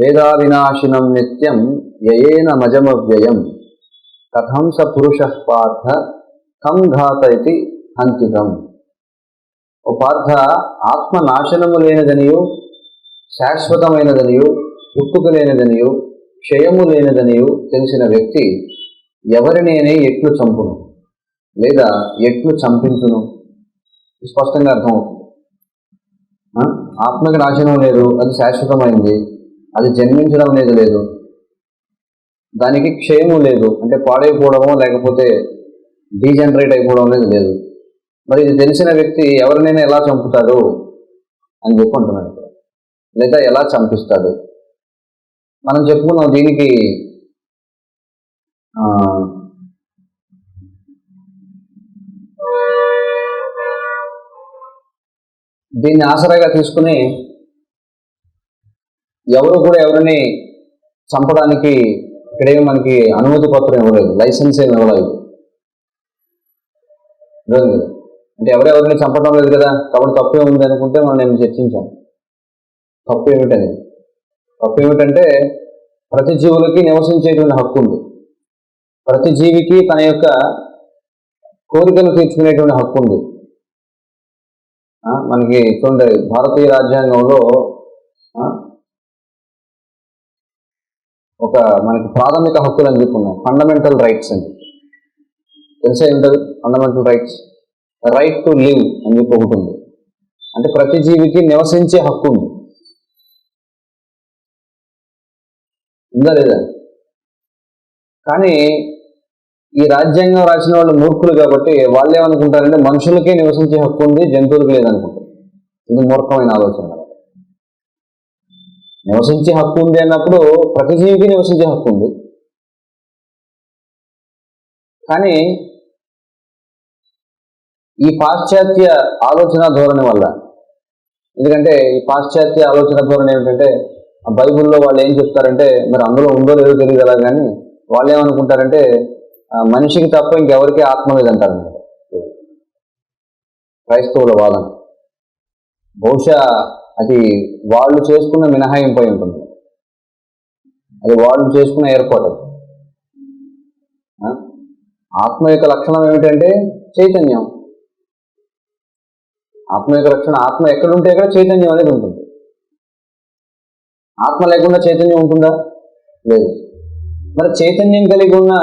వేదావినాశినం నిత్యం యయేన మజమవ్యయం కథం స పురుషః పార్థ కం ఘాతయతి హంతికం. ఓ పార్థ, ఆత్మ నాశనము లేనిదనియు శాశ్వతమైనదనియు పుట్టుక లేనిదనియు క్షయము లేనిదనియు తెలిసిన వ్యక్తి ఎవరినేనే ఎట్లు చంపును లేదా ఎట్లు చంపించును? స్పష్టంగా అర్థమవుతుంది. ఆత్మకి నాశనం లేదు, అది శాశ్వతమైంది, అది జన్మించడం అనేది లేదు, దానికి క్షయము లేదు, అంటే పాడైపోవడమో లేకపోతే డీజనరేట్ అయిపోవడం అనేది లేదు. మరి ఇది తెలిసిన వ్యక్తి ఎవరినైనా ఎలా చంపుతాడు అని చెప్పి అంటున్నాడు ఇక్కడ, లేదా ఎలా చంపిస్తాడు? మనం చెప్పుకున్నాం దీనికి దీన్ని ఆసరాగా తీసుకుని ఎవరు కూడా ఎవరిని చంపడానికి ఇక్కడేమి మనకి అనుమతి పత్రం ఇవ్వలేదు, లైసెన్స్ ఏమి ఇవ్వలేదు కదా. అంటే ఎవరెవరిని చంపడం లేదు కదా, కాబట్టి తప్పు ఏముంది అనుకుంటే మనం నేను చర్చించాం. తప్పు ఏమిటనేది, తప్పు ఏమిటంటే ప్రతి జీవులకి నివసించేటువంటి హక్కు ఉంది, ప్రతి జీవికి తన యొక్క కోరికలు తీర్చుకునేటువంటి హక్కు ఉంది. మనకి చూడండి, భారతీయ రాజ్యాంగంలో ఒక మనకి ప్రాథమిక హక్కులు అని చెప్పి ఉన్నాయి, ఫండమెంటల్ రైట్స్ అని. తెలిసే ఉంటుంది fundamental rights. Right to live అని చెప్పి ఒకటి ఉంది, అంటే ప్రతి జీవికి నివసించే హక్కు ఉంది. ఉందా లేదా? కానీ ఈ రాజ్యాంగం రాసిన వాళ్ళు మూర్ఖులు కాబట్టి వాళ్ళు ఏమనుకుంటారంటే మనుషులకే నివసించే హక్కు ఉంది, జంతువులకు లేదనుకుంటారు. ఇది మూర్ఖమైన ఆలోచన. నివసించే హక్కు ఉంది అన్నప్పుడు ప్రతి జీవికి నివసించే హక్కు ఉంది. కానీ ఈ పాశ్చాత్య ఆలోచన ధోరణి వల్ల, ఎందుకంటే ఈ పాశ్చాత్య ఆలోచన ధోరణి ఏమిటంటే ఆ బైబిల్లో వాళ్ళు ఏం చెప్తారంటే, మరి అందులో ఉందో లేదో తెలియదు కదా, కానీ వాళ్ళు ఏమనుకుంటారంటే మనిషికి తప్ప ఇంకెవరికీ ఆత్మ లేదంటారన్నమాట. క్రైస్తవుల వాదన బహుశా అది వాళ్ళు చేసుకున్న మినహాయింపై ఉంటుంది, అది వాళ్ళు చేసుకున్న ఏర్పాటు. ఆత్మ యొక్క లక్షణం ఏమిటంటే చైతన్యం. ఆత్మ యొక్క లక్షణం, ఆత్మ ఎక్కడుంటే అక్కడ చైతన్యం అనేది ఉంటుంది. ఆత్మ లేకుండా చైతన్యం ఉంటుందా? లేదు. మరి చైతన్యం కలిగి ఉన్న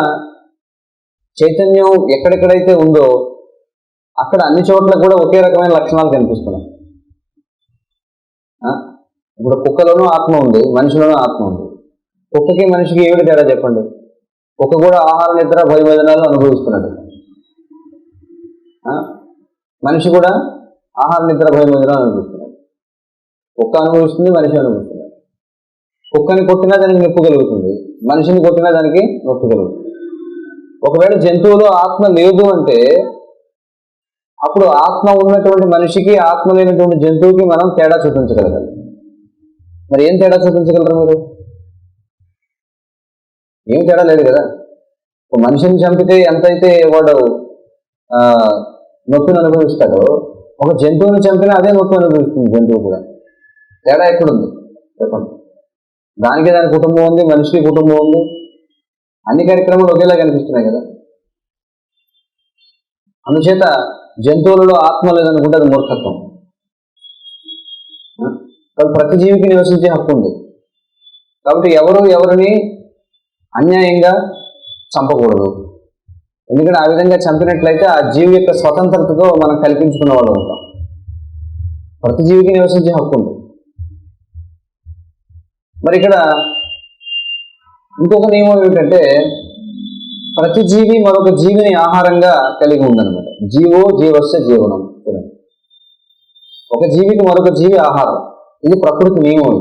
చైతన్యం ఎక్కడెక్కడైతే ఉందో అక్కడ అన్ని చోట్ల కూడా ఒకే రకమైన లక్షణాలు కనిపిస్తున్నాయి. ఇప్పుడు కుక్కలోనూ ఆత్మ ఉంది, మనిషిలోనూ ఆత్మ ఉంది. కుక్కకి మనిషికి ఏమిటి తేడా చెప్పండి? కుక్క కూడా ఆహార నిద్ర భయవేదనలు అనుభవిస్తున్నాడు, మనిషి కూడా ఆహార నిద్ర భయవేదనలు అనుభవిస్తున్నాడు. కుక్క అనుభవిస్తుంది, మనిషి అనుభవిస్తున్నాడు. కుక్కని కొట్టినా దానికి నొప్పి కలుగుతుంది, మనిషిని కొట్టినా దానికి నొప్పి కలుగుతుంది. ఒకవేళ జంతువులో ఆత్మ లేదు అంటే అప్పుడు ఆత్మ ఉన్నటువంటి మనిషికి ఆత్మ లేనటువంటి జంతువుకి మనం తేడా చూపించగలగాలి. మరి ఏం తేడా చూపించగలరు మీరు? ఏం తేడా లేదు కదా. ఒక మనిషిని చంపితే ఎంతైతే వాడు నొప్పిని అనుభవిస్తాడో, ఒక జంతువుని చంపినా అదే నొప్పి అనుభవిస్తుంది జంతువు కూడా. తేడా ఎక్కడుంది చెప్పండి? దానికి దాని కుటుంబం ఉంది, మనిషికి కుటుంబం ఉంది, అన్ని కార్యక్రమాలు ఒకేలా కనిపిస్తున్నాయి కదా. అందుచేత జంతువులలో ఆత్మ లేదనుకుంటే అది మూర్ఖత్వం. కాబట్టి ప్రతి జీవికి నివసించే హక్కు ఉంది. కాబట్టి ఎవరు ఎవరిని అన్యాయంగా చంపకూడదు. ఎందుకంటే ఆ విధంగా చంపినట్లయితే ఆ జీవి యొక్క స్వతంత్రతతో మనం కల్పించుకున్న వాళ్ళు ఉంటాం. ప్రతి జీవికి నివసించే హక్కు ఉంది. మరి ఇక్కడ ఇంకొక నియమం ఏమిటంటే ప్రతి జీవి మరొక జీవిని ఆహారంగా కలిగి ఉందన్నమాట. జీవో జీవస్య జీవనం. ఒక జీవికి మరొక జీవి ఆహారం, ఇది ప్రకృతి నియమం.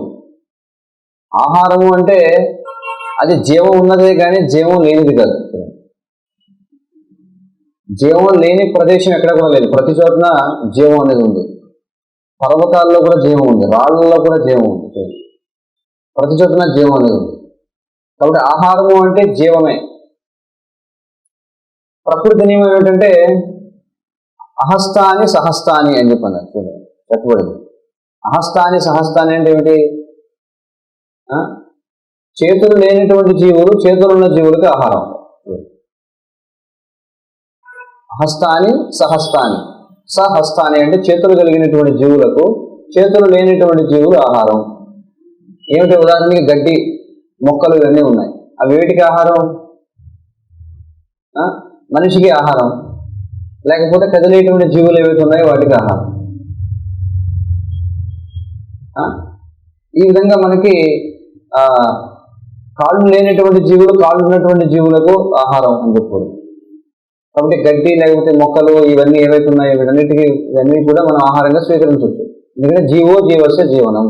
ఆహారము అంటే అది జీవం ఉన్నదే కానీ జీవం లేనిది కాదు. జీవం లేని ప్రదేశం ఎక్కడ కూడా లేదు, ప్రతి చోటన జీవం అనేది ఉంది. పర్వతాల్లో కూడా జీవం ఉంది, రాళ్ళల్లో కూడా జీవం ఉంది, ప్రతి చోటన జీవం అనేది ఉంది. కాబట్టి ఆహారము అంటే జీవమే. ప్రకృతి నియమం ఏమిటంటే అహస్తాని సహస్తాని అని చెప్పన్నారు. చూడండి చెప్పబడింది. అహస్తాని సహస్తాని అంటే ఏమిటి? చేతులు లేనటువంటి జీవులు చేతులున్న జీవులకు ఆహారం. హస్తాని సహస్తాని, సహస్తాని అంటే చేతులు కలిగినటువంటి జీవులకు, చేతులు లేనటువంటి జీవులు ఆహారం. ఏమిటి? ఉదాహరణకి గడ్డి, మొక్కలు ఇవన్నీ ఉన్నాయి. అవి వేటికి ఆహారం? మనిషికి ఆహారం. లేకపోతే కదిలేటువంటి జీవులు ఏవైతే ఉన్నాయో వాటికి ఆహారం. ఈ విధంగా మనకి కాళ్ళు లేనటువంటి జీవులు, కాళ్ళు ఉన్నటువంటి జీవులకు ఆహారం అని చెప్పారు. కాబట్టి గడ్డి లేకపోతే మొక్కలు ఇవన్నీ ఏవైతే ఉన్నాయో ఇవన్నీ కూడా మనం ఆహారంగా స్వీకరించవచ్చు. ఎందుకంటే జీవో జీవస్య జీవనం.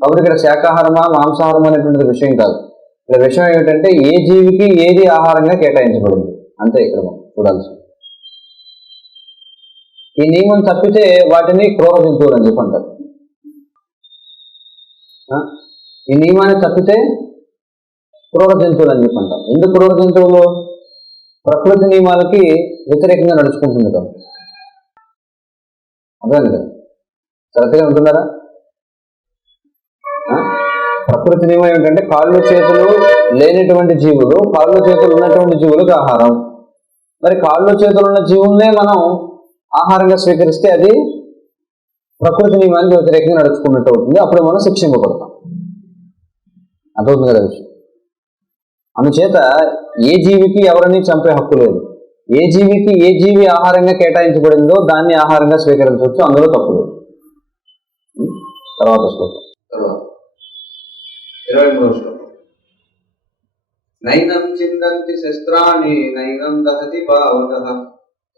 కాబట్టి ఇక్కడ శాకాహారమా మాంసాహారం అనేటువంటిది విషయం కాదు. ఇక్కడ విషయం ఏమిటంటే ఏ జీవికి ఏది ఆహారంగా కేటాయించబడింది అంతే ఇక్కడ మనం చూడాల్సింది. ఈ నియమం తప్పితే వాటిని క్రూర జంతువులు అని చెప్పి అంటారు. ఈ నియమాన్ని తప్పితే క్రూర జంతువులు అని చెప్పి అంటారు. ఎందుకు క్రూర జంతువులు? ప్రకృతి నియమాలకి వ్యతిరేకంగా నడుచుకుంటుంది కదా. అర్థం కదా? సరతిగా ఉంటున్నారా? ప్రకృతి నియమం ఏమిటంటే కాళ్ళు చేతులు లేనటువంటి జీవులు, కాళ్ళు చేతులు ఉన్నటువంటి జీవులకు ఆహారం. మరి కాళ్ళు చేతులు ఉన్న జీవులనే మనం ఆహారంగా స్వీకరిస్తే అది ప్రకృతి నియమానికి వ్యతిరేకంగా నడుచుకున్నట్టు అవుతుంది. అప్పుడు మనం శిక్షింపబడతాం. అర్థమవుతుంది కదా విషయం. అందుచేత ఏ జీవికి ఎవరిని చంపే హక్కు లేదు. ఏ జీవికి ఏ జీవి ఆహారంగా కేటాయించబడిందో దాన్ని ఆహారంగా స్వీకరించవచ్చు, అందులో తప్పు లేదు. తర్వాత శ్లోకం 23వ శ్లోకం. నైనం చిందంతి శస్త్రాణి నైనం దహతి పావకః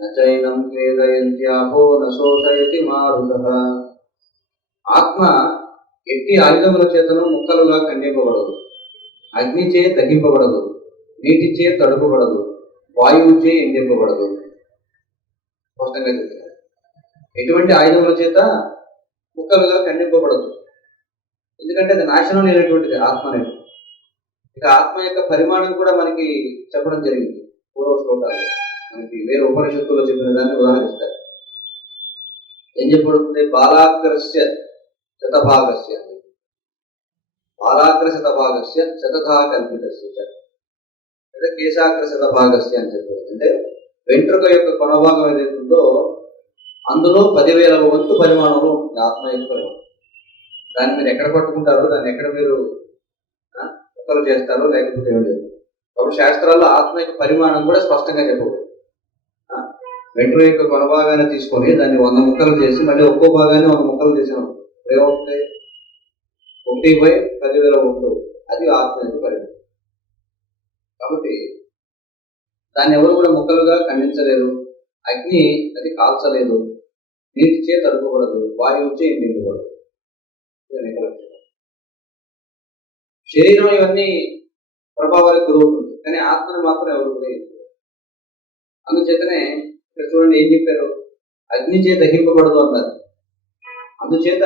నచైనం క్లేదయంత్యాపో నశోషయతి మారుతః. ఆత్మ ఎట్టి ఆయుధముల చేతను ముక్కలుగా ఖండింపబడదు, అగ్నిచే దహింపబడదు, నీటిచే తడుపబడదు, వాయువుచే ఎందింపబడదు. స్పష్టంగా చెప్తున్నారు. ఎటువంటి ఆయుధముల చేత ముక్కలుగా ఖండింపబడదు. ఎందుకంటే అది నాశనం లేనటువంటిది ఆత్మ అనేది. ఇక ఆత్మ యొక్క పరిమాణం కూడా మనకి చెప్పడం జరిగింది పూర్వ శ్లోకాలు. మనకి వేరే ఉపనిషత్తుల్లో చెప్పిన దాన్ని ఉదాహరిస్తారు. ఏం చెప్పబడుతుంది? బాలాగ్రస్య శతభాగస్య, బాలాగ్ర శతభాగస్య శతథా కల్పితస్య, లేదా కేశాగ్ర శతభాగస్య అని చెప్పారు. అంటే వెంట్రుక యొక్క కొనభాగం ఏదైతుందో అందులో 10,000వ వంతు పరిమాణంలో ఉంటుంది ఆత్మ యొక్క పరిమాణం. దాన్ని మీరు ఎక్కడ పట్టుకుంటారో, దాన్ని ఎక్కడ మీరు ముక్కలు చేస్తారో లేకపోతే ఏమి లేదు. కాబట్టి శాస్త్రాల్లో ఆత్మ యొక్క పరిమాణం కూడా స్పష్టంగా చెప్పబడింది. వెంట్రుక యొక్క కొనభాగాన్ని తీసుకొని దాన్ని 100 ముక్కలు చేసి మళ్ళీ ఒక్కో భాగాన్ని 100 ముక్కలు చేసాం. ఏమవుతుంది? 1/10,000 వంతు. అది ఆత్మ యొక్క పరిమాణం. కాబట్టి దాన్ని ఎవరు కూడా ముక్కలుగా ఖండించలేరు. అగ్ని అది కాల్చలేదు, నీటిచే తడుపబడదు, వాయువుచే ఎండిపబడదు. శరీరం ఇవన్నీ ప్రభావాలకు గురవుతుంది, కానీ ఆత్మను మాత్రం ఎవరు కూడా. అందుచేతనే ఇక్కడ చూడండి ఏం చెప్పారు? అగ్నిచే దహింపబడదు అన్నారు. అందుచేత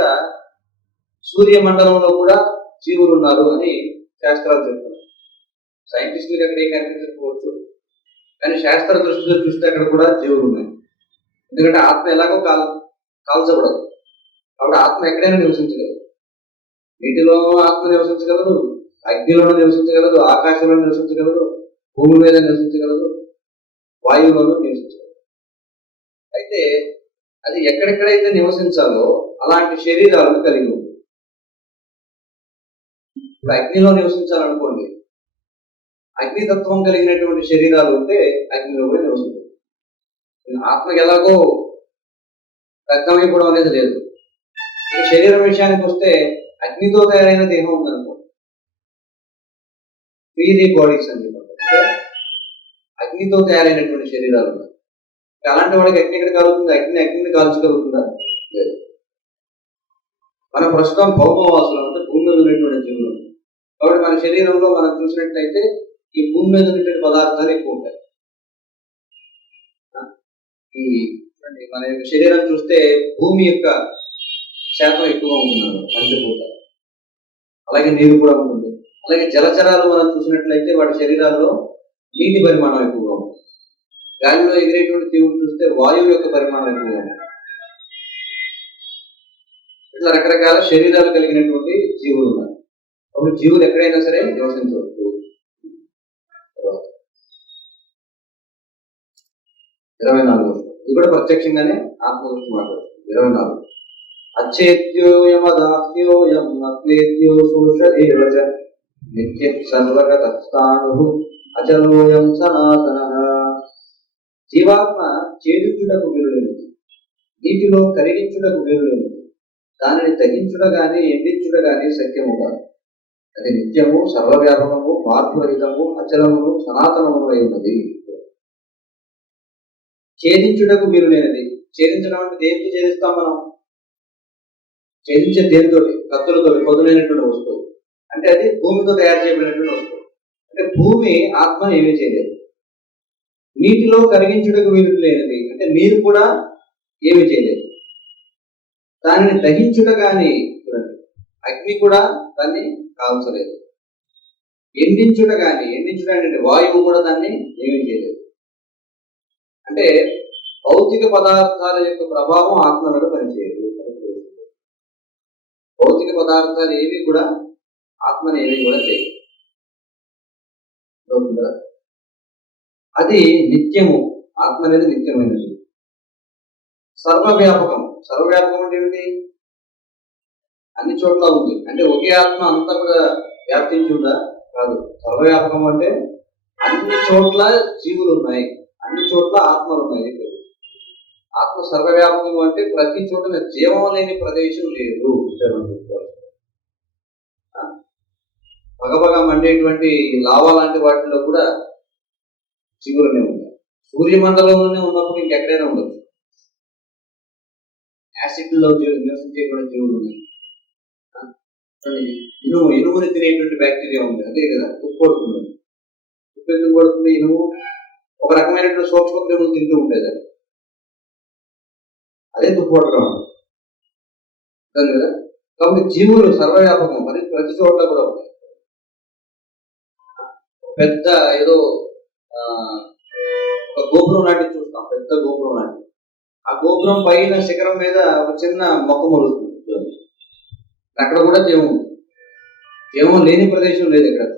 సూర్యమండలంలో కూడా జీవులు ఉన్నారు అని శాస్త్రాలు చెప్తున్నారు. సైంటిస్టులకు అక్కడ ఏం కనిపించకపోవచ్చు, కానీ శాస్త్ర దృష్టిలో చూస్తే అక్కడ కూడా జీవులు ఉన్నాయి. ఎందుకంటే ఆత్మ ఎలాగో కాల్చబడదు. కాబట్టి ఆత్మ ఎక్కడైనా నివసించగలదు. నీటిలోనూ ఆత్మ నివసించగలదు, అగ్నిలోనూ నివసించగలదు, ఆకాశంలో నివసించగలదు, భూమి మీద నివసించగలదు, వాయువులోనూ నివసించగలదు. అయితే అది ఎక్కడెక్కడైతే నివసించాలో అలాంటి శరీరాలను కలిగి ఉంది. ఇప్పుడు అగ్నిలో నివసించాలనుకోండి, అగ్నితత్వం కలిగినటువంటి శరీరాలు ఉంటే అగ్నిలో కూడా నివసించాలి. ఆత్మకి ఎలాగో దగ్ధమైపోవడం అనేది లేదు. ఈ శరీరం విషయానికి వస్తే అగ్నితో తయారైన దేహం ఉందనుకో, 3D బాడీస్ అని చెప్పారు. అగ్నితో తయారైనటువంటి శరీరాలు ఉన్నాయి. అలాంటి వాడికి అగ్ని ఎక్కడ కాలుతుంది? అగ్నిని కాల్చగలుగుతుందా? లేదు. మన ప్రస్తుతం భౌమవాసులు అంటే భూమి మీద ఉన్నటువంటి జీవులు. కాబట్టి మన శరీరంలో మనం చూసినట్లయితే ఈ భూమి మీద ఉన్నటువంటి పదార్థాలు ఎక్కువ ఉంటాయి. మన యొక్క శరీరం చూస్తే భూమి యొక్క శాతం ఎక్కువ ఉంటుంది పంచభూతాలు. అలాగే నీరు కూడా ఉంటుంది. అలాగే జలచరాలు మనం చూసినట్లయితే వాటి శరీరాల్లో నీటి పరిమాణం ఎక్కువగా ఉంటుంది. గాలిలో ఎగిరేటువంటి జీవులు చూస్తే వాయువు యొక్క పరిమాణం ఎక్కువగా ఉంటుంది. ఇట్లా రకరకాల శరీరాలు కలిగినటువంటి జీవులు ఉన్నాయి. అప్పుడు జీవులు ఎక్కడైనా సరే నివసించవచ్చు. 24 ఇది కూడా ప్రత్యక్షంగానే ఆత్మ గురించి మాట్లాడుతుంది. 24 అచ్చేత్యోయమదాస్యోయం అక్లేత్యో శోషదేవచ నిత్య సర్వగత స్థాణు అచలోయం సనాతనః. జీవాత్మ ఛేదించుటకు వీలులేనిది, నీటిలో కరిగించుటకు వీలులేనిది, దానిని తగ్గించుట గాని ఎండించుట గాని శక్యము కాదు. అది నిత్యము సర్వవ్యాపకము మార్పురహితము అచలమును సనాతనమును అయి ఉన్నది. ఛేదించుటకు వీలులేనిది, ఛేదించడం అంటే దేనికి ఛేదిస్తాం మనం? ఛేదించే దేనితోటి? కత్తులతో, పదునైనటువంటి వస్తువు. అంటే అది భూమితో తయారు చేయబడినటువంటి వస్తువు. అంటే భూమి ఆత్మను ఏమీ చేయలేదు. నీటిలో కరిగించుటకు వీలు లేనిది, అంటే నీరు కూడా ఏమి చేయలేదు. దానిని దహించుట గాని, అగ్ని కూడా దాన్ని కాల్చలేదు. ఎండించుట గాని, ఎండించుట అంటే వాయువు కూడా దాన్ని ఏమీ చేయలేదు. అంటే భౌతిక పదార్థాల యొక్క ప్రభావం ఆత్మ మీద పనిచేయదు. భౌతిక పదార్థాలు ఏవి కూడా ఆత్మని ఏవి కూడా చేయదు. అది నిత్యము, ఆత్మ అనేది నిత్యమైనది. సర్వవ్యాపకం, సర్వవ్యాపకం అంటే ఏమిటి? అన్ని చోట్ల ఉంది. అంటే ఒకే ఆత్మ అంతా కూడా వ్యాప్తించి ఉందా? కాదు. సర్వవ్యాపకం అంటే అన్ని చోట్ల జీవులు ఉన్నాయి, అన్ని చోట్ల ఆత్మలు ఉన్నాయి. ఆత్మ సర్వవ్యాపకం అంటే ప్రతి చోట జీవం లేని ప్రదేశం లేదు. భగభగ మండేటువంటి లావా లాంటి వాటిలో కూడా జీవులనే ఉన్నాయి. సూర్యమండలంలోనే ఉన్నప్పుడు ఇంకెక్కడైనా ఉండొచ్చు. యాసిడ్లో నివసించేటువంటి జీవులు ఉన్నాయి. ఇనుముని తినేటువంటి బ్యాక్టీరియా ఉంది, అంతే కదా. ఉప్పు కొడుతుంది. ఉప్పు ఎందుకు కొడుతుంది? ఇనుము ఒక రకమైనటువంటి సూక్ష్మ క్రిములు తింటూ ఉండేది, అదే తుప్పు కొట్టడం కదా. కాబట్టి జీవులు సర్వవ్యాపకం, మరి ప్రతి చోట్ల కూడా ఉంటాయి. పెద్ద ఏదో ఒక గోపురం లాంటివి చూస్తాం, పెద్ద గోపురం లాంటి. ఆ గోపురం పైన శిఖరం మీద ఒక చిన్న మొక్క మొలుస్తుంది, అక్కడ కూడా జీవం ఉంది. జీవం లేని ప్రదేశం లేదు ఇక్కడ.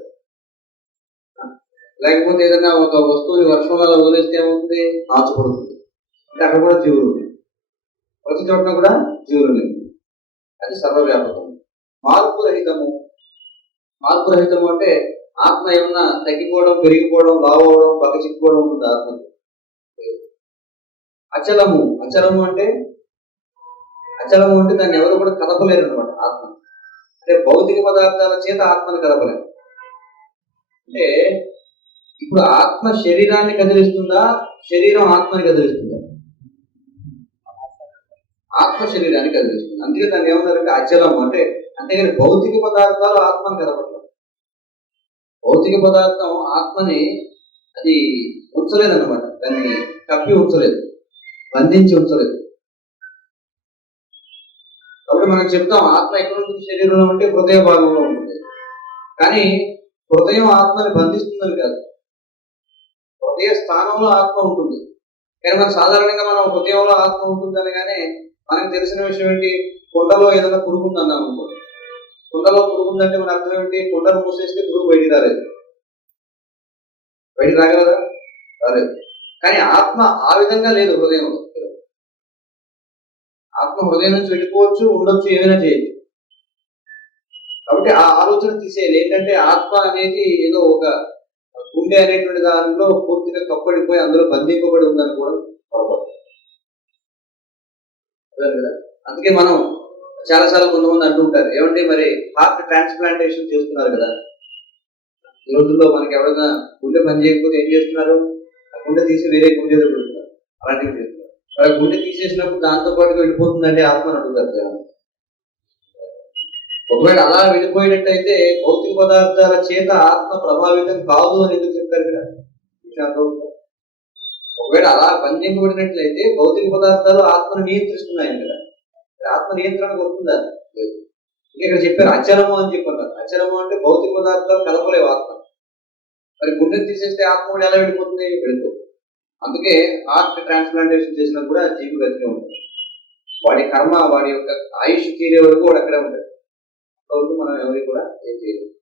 లేకపోతే ఏదైనా ఒక వస్తువుని వర్షంలో వదిలేస్తే ఏమవుతుంది? ఆచుపడుతుంది. అంటే అక్కడ కూడా జీవులు ఉన్నాయి. ప్రతి చోట్ల కూడా జీవులు లేదు. అది సర్వవ్యాపకం. మార్పు రహితము, మార్పు రహితము అంటే ఆత్మ ఏమన్నా తగ్గిపోవడం, పెరిగిపోవడం, లావవడం, పక్క చిక్కుకోవడం ఉంటుంది ఆత్మ. అచలము, అచలము అంటే దాన్ని ఎవరు కూడా కదపలేరు అనమాట. ఆత్మ అంటే భౌతిక పదార్థాల చేత ఆత్మను కదపలేరు. అంటే ఇప్పుడు ఆత్మ శరీరాన్ని కదిలిస్తుందా, శరీరం ఆత్మని కదిలిస్తుందా? ఆత్మ శరీరాన్ని కదిలిస్తుంది. అందుకే దాన్ని ఏమన్నారంటే అచలం. అంటే అంతేగాని భౌతిక పదార్థాలు ఆత్మని కదపట్లేదు. భౌతిక పదార్థం ఆత్మని అది ఉంచలేదు అనమాట. దాన్ని కప్పి ఉంచలేదు, బంధించి ఉంచలేదు. కాబట్టి మనం చెప్తాం ఆత్మ ఎక్కడ ఉంటుంది శరీరంలో అంటే హృదయ భాగంలో ఉంటుంది. కానీ హృదయం ఆత్మని బంధిస్తుందని కాదు, హృదయ స్థానంలో ఆత్మ ఉంటుంది. కానీ మనం సాధారణంగా మనం హృదయంలో ఆత్మ ఉంటుందని కానీ మనకు తెలిసిన విషయం ఏంటి? కుండలో ఏదైనా పురుగు ఉందన్నాం అనుకోండి. కుండలో పురుగు ఉందంటే మన అర్థం ఏంటి? కుండను మూసేస్తే పురుగు బయటికి రాలేదు. బయటికి రాగలదా? రాలేదు. కానీ ఆత్మ ఆ విధంగా లేదు హృదయంలో. ఆత్మ హృదయం నుంచి వెళ్ళిపోవచ్చు, ఉండొచ్చు, ఏమైనా చేయొచ్చు. కాబట్టి ఆ ఆలోచన తీసేయాలి. ఏంటంటే ఆత్మ అనేది ఏదో ఒక గుండె అనేటువంటి దానిలో పూర్తిగా కప్పడిపోయి అందులో బంధింపబడి ఉందని కూడా పొరపాటు. అందుకే మనం చాలాసార్లు కొంతమంది అంటూ ఉంటారు, ఏమంటే మరి హార్ట్ ట్రాన్స్ప్లాంటేషన్ చేస్తున్నారు కదా. ఈ రోజుల్లో మనకి ఎవరైనా గుండె పని చేయకపోతే ఏం చేస్తున్నారు? ఆ గుండె తీసి వేరే గుండెలో పెడుతున్నారు, అలాంటివి చేస్తున్నారు. మరి గుండె తీసేసినప్పుడు దాంతో పాటు వెళ్ళిపోతుందంటే ఆత్మని అడుగుతారు జనం. ఒకవేళ అలా వెళ్ళిపోయినట్టయితే భౌతిక పదార్థాల చేత ఆత్మ ప్రభావితం కాదు అని ఎందుకు చెప్తారు ఇక్కడ? ఒకవేళ అలా బంధింపబడినట్లయితే భౌతిక పదార్థాలు ఆత్మను నియంత్రిస్తున్నాయి కదా. ఆత్మ నియంత్రణకు వస్తుందా? లేదు. ఇక్కడ చెప్పారు అచలము అని చెప్పారు. అచలము అంటే భౌతిక పదార్థాలు కలపలేవు ఆత్మ. మరి గుండె తీసేస్తే ఆత్మ కూడా ఎలా వెళ్ళిపోతుంది? వెళ్ళిపోతుంది. అందుకే హార్ట్ ట్రాన్స్ప్లాంటేషన్ చేసినప్పుడు కూడా జీవి బతికే ఉంటుంది. వాడి కర్మ, వాడి యొక్క ఆయుష్ తీరే వరకు వాడు అక్కడే ఉంటాడు. వరకు మనం ఎవరికి కూడా ఏం చేయలేదు.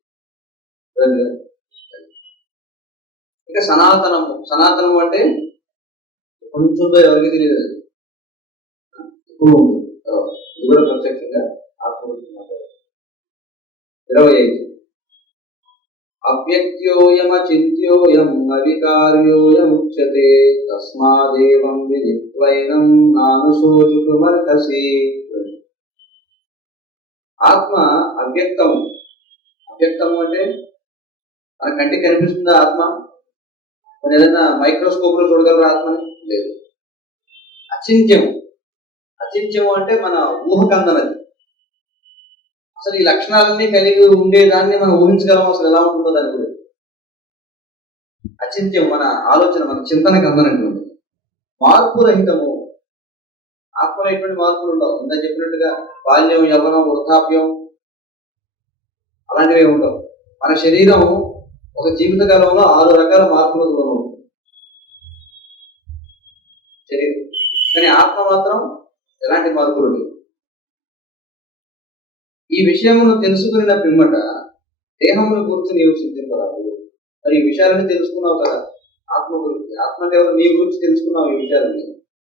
ఇక సనాతనము. సనాతనము అంటే కొంచెంతో ఎవరికి తెలియదు, ఎక్కువ ఉంది. ఇది కూడా ప్రత్యక్షంగా ఆత్మ గురించి మాట్లాడారు. 25 అవ్యక్త్యోయమచింత్యోయం అవికార్యోయముచ్యతే తస్మాదేవం విదిత్వైనం నానుశోచితుమర్హసి. ఆత్మ అవ్యక్తము. అవ్యక్తము అంటే మన కంటికి కనిపిస్తుందా ఆత్మ? మన ఏదైనా మైక్రోస్కోప్ లో చూడగలరా ఆత్మని? లేదు. అచింత్యము. అచింత్యము అంటే మన ఊహకందనది. అసలు ఈ లక్షణాలన్నీ కలిగి ఉండేదాన్ని మనం ఊహించగలం, అసలు ఎలా ఉంటుందో దాని గురించి. అచింత్యం, మన ఆలోచన, మన చింతనకు అందనటువంటి. మార్పు రహితము. ఆత్మలో ఎటువంటి మార్పులు ఉండవు. ఇందా చెప్పినట్టుగా బాల్యం, యవ్వనం, వృద్ధాప్యం అలాంటివి ఉండవు. మన శరీరం ఒక జీవిత కాలంలో 6 రకాల మార్పులకు లోనవుతుంది శరీరం. కానీ ఆత్మ మాత్రం ఎలాంటి మార్పులు లేవు. ఈ విషయమును తెలుసుకున్న పిమ్మట దేహమును గురించి నీవు చింతింపరాదు. మరి ఈ విషయాలని తెలుసుకున్నావు కదా ఆత్మ గురించి. ఆత్మ అంటే ఎవరు? నీ గురించి తెలుసుకున్నావు ఈ విషయాలని.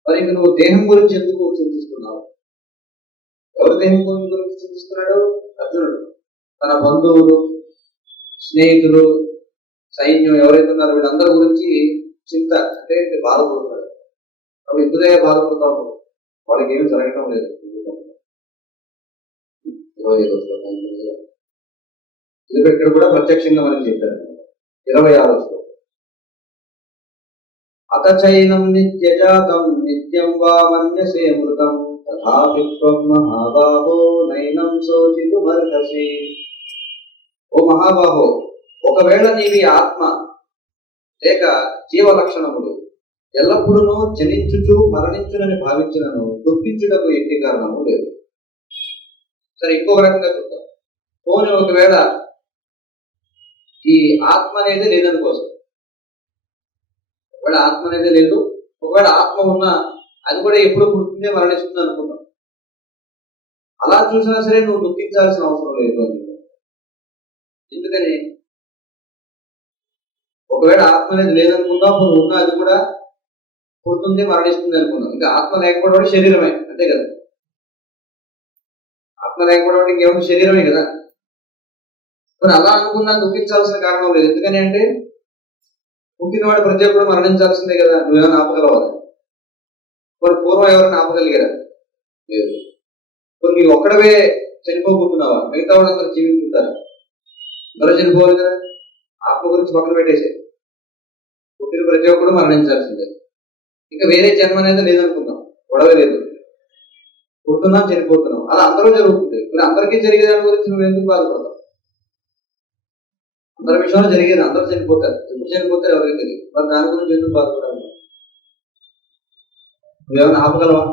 మరి ఇంక నువ్వు దేహం గురించి ఎందుకు చింతిస్తున్నావు? ఎవరు దేహం గురించి చింతిస్తున్నాడు? అర్జునుడు. తన బంధువులు, స్నేహితులు, సైన్యం ఎవరైతే ఉన్నారో వీళ్ళందరి గురించి చింత అంటే బాధపడుతున్నాడు. అప్పుడు ఇందులో బాధపడుతూ ఉంటాడు. వాళ్ళకి ఏమీ జరగటం లేదు. 25 ఇది ఇక్కడ కూడా ప్రత్యక్షంగా మనం చెప్పారు. 26 అతచైనం నిత్యజాతం నిత్యం వా మన్యసే మృతం తథాపి త్వం మహాబాహో నైనం శోచితుమర్హసి. ఓ మహాబాహో, ఒకవేళ నీవి ఆత్మ లేక జీవ లక్షణములు ఎల్లప్పుడూ జనించుచు మరణించునని భావించినను దుఃఖించుటకు ఎట్టి కారణము లేదు. సరే, ఇంకొక రకంగా చూద్దాం. పోనీ ఒకవేళ ఈ ఆత్మ అనేది లేదనుకోసం, ఒకవేళ ఆత్మ అనేది లేదు, ఒకవేళ ఆత్మ ఉన్నా అది కూడా ఎప్పుడు పుట్టిందే మరణిస్తుంది అనుకుందాం. అలా చూసినా సరే నువ్వు దుఃఖించాల్సిన అవసరం లేదు అని. ఎందుకని? ఒకవేళ ఆత్మ అనేది లేదనుకుందాం, నువ్వు ఉన్నా అది కూడా పుడుతుంది మరణిస్తుంది అనుకుందాం. ఇంకా ఆత్మ లేకపోవడం శరీరమే, అంతే కదా. ఆత్మ లేకపోవడం ఇంకేమో శరీరమే కదా. మరి అలా అనుకున్నా దుఃఖించాల్సిన కారణం లేదు. ఎందుకని అంటే పుట్టినవాడు ప్రతి ఒక్కరు మరణించాల్సిందే కదా. నువ్వేమైనా ఆపగలవా? మరి పూర్వం ఎవరైనా ఆపగలిగారా? లేదు. మరి నీవు ఒక్కడవే చనిపోబోతున్నావా? మిగతా వాళ్ళందరూ జీవించుంటారు. అందరూ చనిపోవాలి కదా. ఆత్మ గురించి పక్కన పెట్టేసే, పుట్టిన ప్రతి ఒక్కరు మరణించాల్సిందే. ఇంకా వేరే జన్మ అనేది లేదనుకుందాం, గొడవ లేదు. పుడుతున్నాం, చనిపోతున్నాం, అలా అందరూ జరుగుతుంది. మరి అందరికీ జరిగేదాని గురించి నువ్వు ఎందుకు బాధపడతావు? అందరి విషయంలో జరిగేది, అందరూ చనిపోతారు. ఎప్పుడు చనిపోతారు ఎవరికి తెలియదు. మరి దాని గురించి ఎందుకు బాధపడాలి? నువ్వేమైనా ఆపగలవా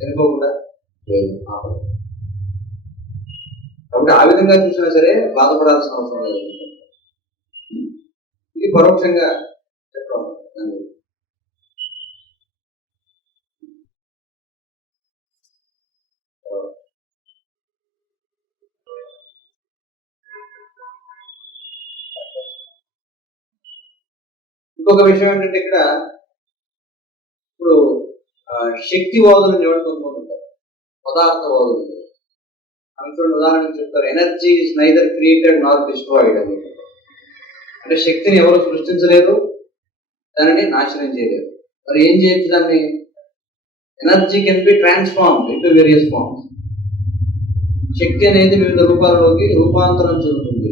చనిపోకుండా? లేదు, ఆపగలవు. కాబట్టి ఆ విధంగా చూసినా సరే బాధపడాల్సిన అవసరం లేదు. ఇది పరోక్షంగా చెప్పడం. ఇంకొక విషయం ఏంటంటే ఇక్కడ ఇప్పుడు శక్తివాదులు కొంతమంది ఉంటారు, పదార్థవాదులు. అనుకోండి, ఉదాహరణకు చెప్తారు, energy is neither created Nar destroyed అని. అంటే శక్తిని ఎవరు సృష్టించలేరు, దానిని నాశనం చేయలేరు. మరి ఏం చేయొచ్చు దాన్ని? Energy can be transformed into various forms. శక్తి అనేది వివిధ రూపాలలోకి రూపాంతరం చెందుతుంది.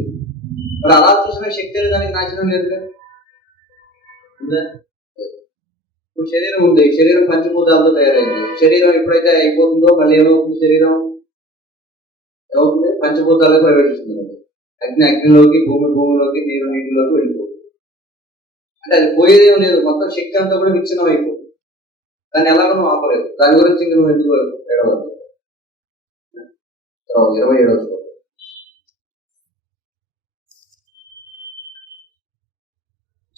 మరి అలా చూసిన శక్తి అనే దానికి నాశనం లేదుగా. ఇప్పుడు శరీరం ఉంది, శరీరం పంచభూతాలతో తయారైంది. శరీరం ఎప్పుడైతే అయిపోతుందో మళ్ళీ ఏమవుతుంది? శరీరం ఏమవుతుంది? పంచభూతాలకు ప్రవేశిస్తుంది. అగ్ని అగ్నిలోకి, భూమి భూమిలోకి, నీరు నీటిలోకి వెళ్ళిపోతుంది. అంటే అది పోయేదేం లేదు, మొత్తం శక్తి అంతా కూడా విచ్ఛిన్నం అయిపోతుంది. దాన్ని ఎలాగో నువ్వు ఆపలేదు. దాని గురించి ఇంక నువ్వు ఎందుకు ఎడవద్దు. 27వ శ్లోకం.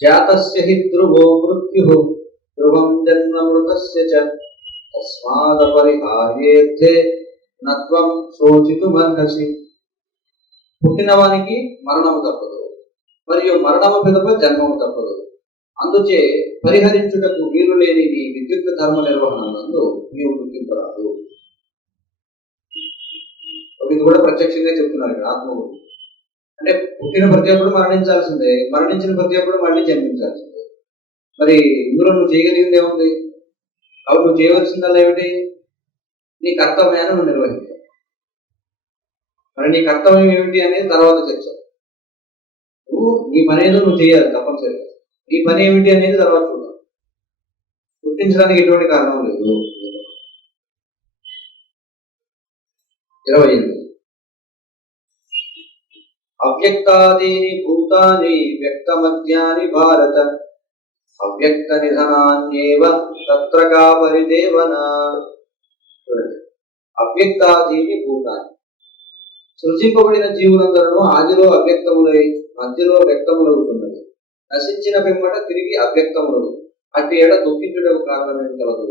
జాతస్య హి ధ్రువో మృత్యుః ధ్రువం జన్మ మృతస్య చ తస్మాదపరిహార్యేర్థే నత్వం శోచితుమర్హసి. పుట్టిన వానికి మరణము తప్పదు, మరియు మరణము పిదప జన్మము తప్పదు. అందుచే పరిహరించుటకు వీలు లేని నీ విద్యుత్ ధర్మ నిర్వహణనందు నీవు గుర్తింపరాదు. ఇది కూడా ప్రత్యక్షంగా చెప్తున్నారు ఇక్కడ ఆత్మ గురించి. అంటే పుట్టిన ప్రతి ఒక్కరు మరణించాల్సిందే, మరణించిన ప్రతి ఒక్కరు మళ్ళీ జన్మించాల్సిందే. మరి ఇందులో నువ్వు చేయగలిగింది ఏముంది? అప్పుడు నువ్వు చేయవలసిందల్లా ఏమిటి? నీ కర్తవ్యాన్ని నువ్వు నిర్వహించాలి. మరి నీ కర్తవ్యం ఏమిటి అనేది తర్వాత చర్చ. నువ్వు నీ పని ఏదో నువ్వు చేయాలి తప్పనిసరిగా. నీ పని ఏమిటి అనేది తర్వాత చూద్దాం. గుర్తించడానికి ఎటువంటి కారణం లేదు. 28 అవ్యక్తాదీని భూతాని వ్యక్తమధ్యాని భారత అవ్యక్త నిధనాన్యేవ తత్ర కా పరిదేవన. అవ్యక్తాదీని భూతాని, సృజింపబడిన జీవులందరూ ఆదిలో అవ్యక్తములై మధ్యలో వ్యక్తములవుతున్నది. నశించిన పిమ్మట తిరిగి అవ్యక్తములవు. అట్టి ఏడ దుఃఖించుటకు కారణమేమి కలదు?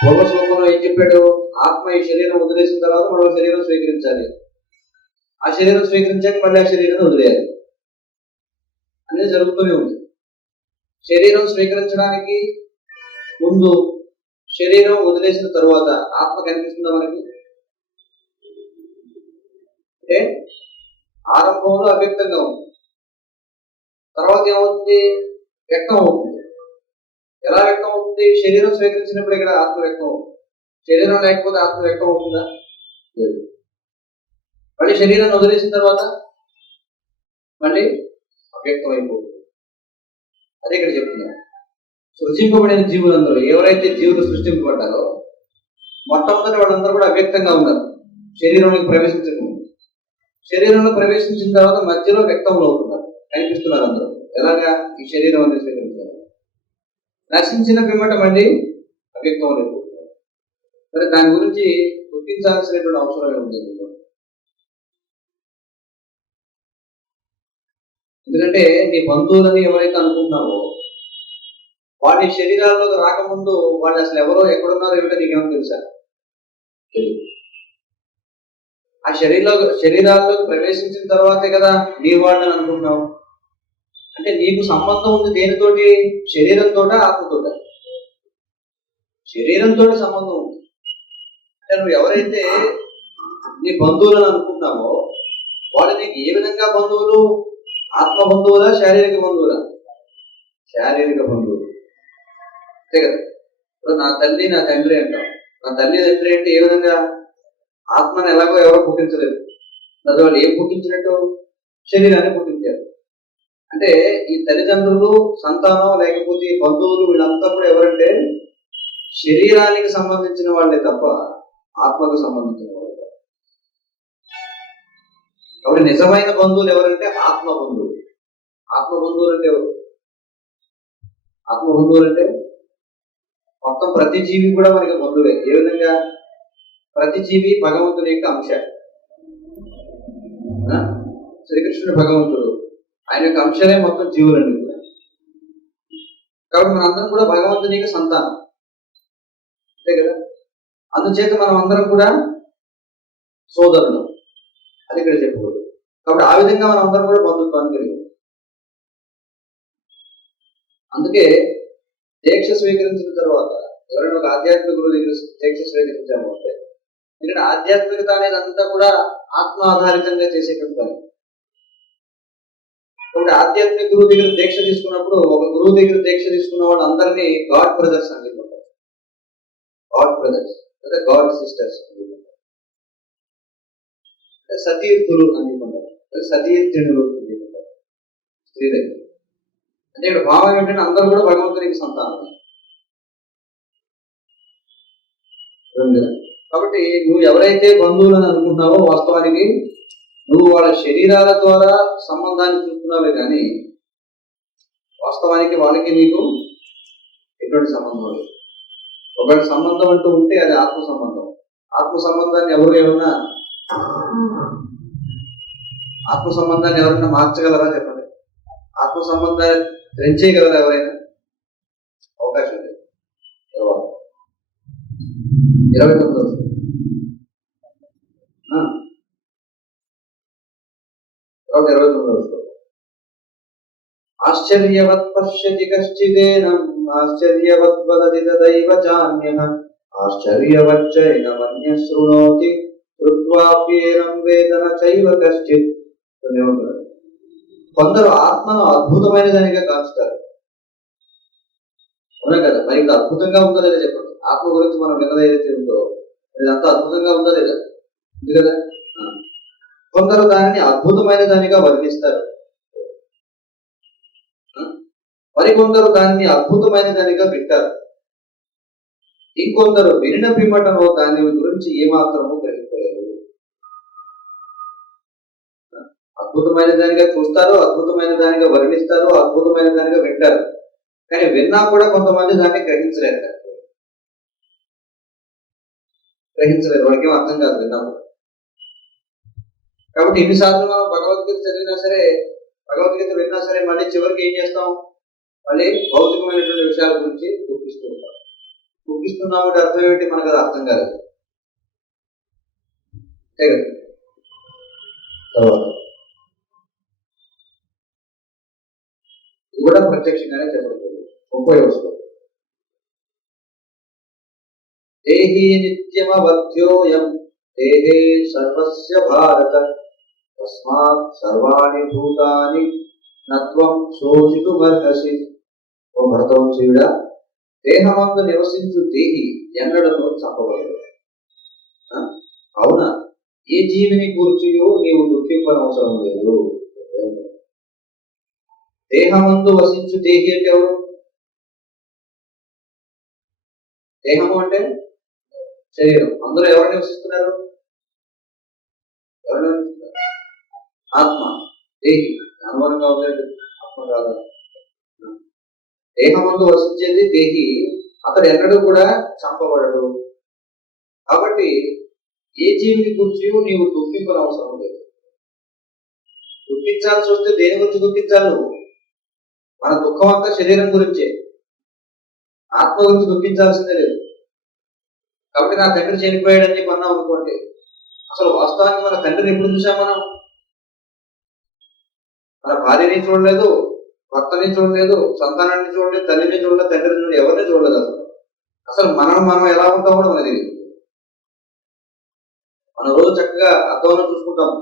పూర్వ శ్లోకంలో ఏం చెప్పాడు? ఆత్మ ఈ శరీరం వదిలేసిన తర్వాత మరో శరీరం స్వీకరించాలి. ఆ శరీరం స్వీకరించాక మళ్ళీ ఆ శరీరాన్ని వదిలేయాలి అనేది జరుగుతూనే ఉంది. శరీరం స్వీకరించడానికి ముందు, శరీరం వదిలేసిన తరువాత ఆత్మ కనిపిస్తుందా మనకి? అంటే ఆరంభంలో అవ్యక్తంగా ఉంది, తర్వాత ఏమవుతుంది? వ్యక్తం అవుతుంది. ఎలా వ్యక్తం అవుతుంది? శరీరం స్వీకరించినప్పుడు ఇక్కడ ఆత్మ వ్యక్తం అవుతుంది. శరీరం లేకపోతే ఆత్మ వ్యక్తం అవుతుందా? లేదు. మళ్ళీ శరీరాన్ని వదిలేసిన తర్వాత మళ్ళీ అవ్యక్తం అయిపోతుంది. అదే ఇక్కడ చెప్తున్నారు. సృజింపబడిన జీవులందరూ, ఎవరైతే జీవులు సృష్టింపబడ్డారో మొట్టమొదటి వాళ్ళందరూ కూడా అవ్యక్తంగా ఉన్నారు శరీరంలోకి ప్రవేశించకుండా. శరీరంలో ప్రవేశించిన తర్వాత మధ్యలో వ్యక్తములు అవుతున్నారు, కనిపిస్తున్నారు అందరూ. ఎలాగా? ఈ శరీరం అనేది స్వీకరించారు. నశించిన పిమ్మట మళ్ళీ అవ్యక్తం అయిపోతున్నారు. మరి దాని గురించి గుర్తించాల్సినటువంటి అవసరం ఏముంది? ఎందుకంటే నీ బంధువులని ఎవరైతే అనుకుంటున్నావో వాడి శరీరాల్లోకి రాకముందు వాళ్ళు అసలు ఎవరో ఎక్కడున్నారో ఏమిటో నీకేమో తెలుసా? ఆ శరీరాల్లోకి ప్రవేశించిన తర్వాతే కదా నీ వాళ్ళని అనుకుంటున్నావు. అంటే నీకు సంబంధం ఉంది దేనితోటి? శరీరంతో, ఆత్మతోట? శరీరంతో సంబంధం ఉంది. అంటే నువ్వు ఎవరైతే నీ బంధువులను అనుకుంటున్నావో వాళ్ళు నీకు ఏ విధంగా బంధువులు? ఆత్మ బంధువులా, శారీరక బంధువులా? శారీరక బంధువులు, అంతే కదా. ఇప్పుడు నా తల్లి నా తండ్రి అంటాం. నా తల్లి తండ్రి అంటే ఏ విధంగా? ఆత్మను ఎలాగో ఎవరో పుట్టించలేదు. అది వాళ్ళు ఏం పుట్టించినట్టు? శరీరాన్ని పుట్టించారు. అంటే ఈ తల్లిదండ్రులు, సంతానం, లేకపోతే ఈ బంధువులు, వీళ్ళంతా కూడా ఎవరంటే శరీరానికి సంబంధించిన వాళ్ళే తప్ప ఆత్మకు సంబంధించిన వాళ్ళు. కాబట్టి నిజమైన బంధువులు ఎవరంటే ఆత్మ బంధువులు. ఆత్మ బంధువులు అంటే ఎవరు? ఆత్మ బంధువులు అంటే మొత్తం ప్రతి జీవి కూడా మనకి బంధువే. ఏ విధంగా? ప్రతి జీవి భగవంతుని యొక్క అంశ. శ్రీకృష్ణుడు భగవంతుడు, ఆయన యొక్క అంశమే మొత్తం జీవులండి కూడా. కాబట్టి మనందరం కూడా భగవంతుని యొక్క సంతానం, అంతే కదా. అందుచేత మనం అందరం కూడా సోదరులు, అది ఇక్కడ చెప్పకూడదు. కాబట్టి ఆ విధంగా మనం అందరం కూడా బంధుత్వాన్ని కలిగి. అందుకే దీక్ష స్వీకరించిన తర్వాత ఎవరైనా ఒక ఆధ్యాత్మిక గురువు దగ్గర దీక్ష స్వీకరించాము అంటే, ఎందుకంటే ఆధ్యాత్మికత అనేది అంతా కూడా ఆత్మ ఆధారితంగా చేసేటువంటి పని. కాబట్టి ఆధ్యాత్మిక గురువు దగ్గర దీక్ష తీసుకున్నప్పుడు, ఒక గురువు దగ్గర దీక్ష తీసుకున్న వాళ్ళు అందరినీ గాడ్ బ్రదర్స్ అనుకుంటారు. గాడ్ బ్రదర్స్ అంటే గాడ్ సిస్టర్స్ అనుకుంటారు. సతీర్థులు అనుకుంటారు, సతీర్థులు అనుకుంటారు స్త్రీ దగ్గర. అంటే ఇక్కడ భావం ఏంటంటే అందరూ కూడా భగవంతునికి సంతానం. కాబట్టి నువ్వు ఎవరైతే బంధువులను అనుకుంటున్నావో వాస్తవానికి నువ్వు వాళ్ళ శరీరాల ద్వారా సంబంధాన్ని చూస్తున్నావే కానీ వాస్తవానికి వాళ్ళకి నీకు ఎటువంటి సంబంధం లేదు. ఒకటి సంబంధం అంటూ ఉంటే అది ఆత్మ సంబంధం. ఆత్మ సంబంధాన్ని ఎవరైనా మార్చగలరా చెప్పండి? ఆత్మ సంబంధాన్ని తెంచేయగలరా ఎవరైనా? అవకాశం లేదు. 29 కాబట్టి 29వ శ్లోకం. ఆశ్చర్యవత్ పశ్యతి కశ్చిదేనం ఆశ్చర్యవత్ వదతి తదైవ చాన్యః ఆశ్చర్యవచ్చైనమన్య శృణోతి కృత్వాప్యేనం వేదన చైవ కశ్చిత్. కొందరు ఆత్మను అద్భుతమైనదానిగా కాల్చుతారు. అవునా కదా? మరి ఇది అద్భుతంగా ఉందో లేదా చెప్పండి. ఆత్మ గురించి మనం విన్నది ఏదైతే ఉందో ఇదంతా అద్భుతంగా ఉందో లేదా? ఉంది కదా. కొందరు దానిని అద్భుతమైన దానిగా వర్ణిస్తారు, మరికొందరు దాన్ని అద్భుతమైన దానిగా వింటారు. ఇంకొందరు వినిన పిమ్మటను దాని గురించి ఏమాత్రము గ్రహించలేదు. అద్భుతమైన దానిగా చూస్తారు, అద్భుతమైన దానిగా వర్ణిస్తారు, అద్భుతమైన దానిగా వింటారు. కానీ విన్నా కూడా కొంతమంది దాన్ని గ్రహించలేరు. వాడికి అర్థం కాదు విన్నా కూడా. కాబట్టి ఎన్నిసార్లు మనం భగవద్గీత చదివినా సరే, భగవద్గీత విన్నా సరే, మళ్ళీ చివరికి ఏం చేస్తాం? మళ్ళీ భౌతికమైనటువంటి విషయాల గురించి గుర్తిస్తూ ఉంటాం. గుర్తిస్తున్నాము అంటే అర్థం ఏంటి? మనకు అది అర్థం కాదు. అంతే కదా. తర్వాత ఇది కూడా ప్రత్యక్షంగానే చెప్పబడుతుంది. 30వ శ్లోకం. దేహి నిత్యమవధ్యోయం దేహే సర్వస్య భారత తస్మాత్ సర్వాణి భూతాని నత్వం శోషితుమర్హసి. ఓ భరతవంశీయుడా, దేహమందు నివసించు దేహి ఎన్నడను చంపబడదు. అవునా? ఏ జీవిని కూర్చియో నీవు దుఃఖింపనవసరం లేదు. దేహమందు వసించు దేహి అంటే ఎవరు? దేహము అంటే శరీరం. అందులో ఎవరు నివసిస్తున్నారు? ఎవరు నివసిస్తున్నారు? ఆత్మ. దేహి అనుమానంగా ఉండేది ఆత్మ కాదు. దేహమందు వసించేది దేహి. అతడు ఎన్నడూ కూడా చంపబడడు. కాబట్టి ఏ జీవిని గురించి నీవు దుఃఖింపనవసరం లేదు. దుఃఖించాల్సి వస్తే దేని గురించి దుఃఖించాలి నువ్వు? మన దుఃఖం అంతా శరీరం గురించే, ఆత్మ గురించి దుఃఖించాల్సిందే లేదు. కాబట్టి నా తండ్రి చనిపోయాడని చెప్పి అన్నాం అనుకోండి, అసలు వాస్తవానికి మన తండ్రిని ఎప్పుడు చూసాం మనం? మన భార్యని చూడలేదు, భర్తని చూడలేదు, సంతానాన్ని చూడలేదు, తల్లిని చూడలేదు, తండ్రిని చూడలేదు, ఎవరిని చూడలేదు. అసలు మనం ఎలా ఉంటామో కూడా మనకు తెలియదు. మనం రోజు చక్కగా అద్దంలో చూసుకుంటాం.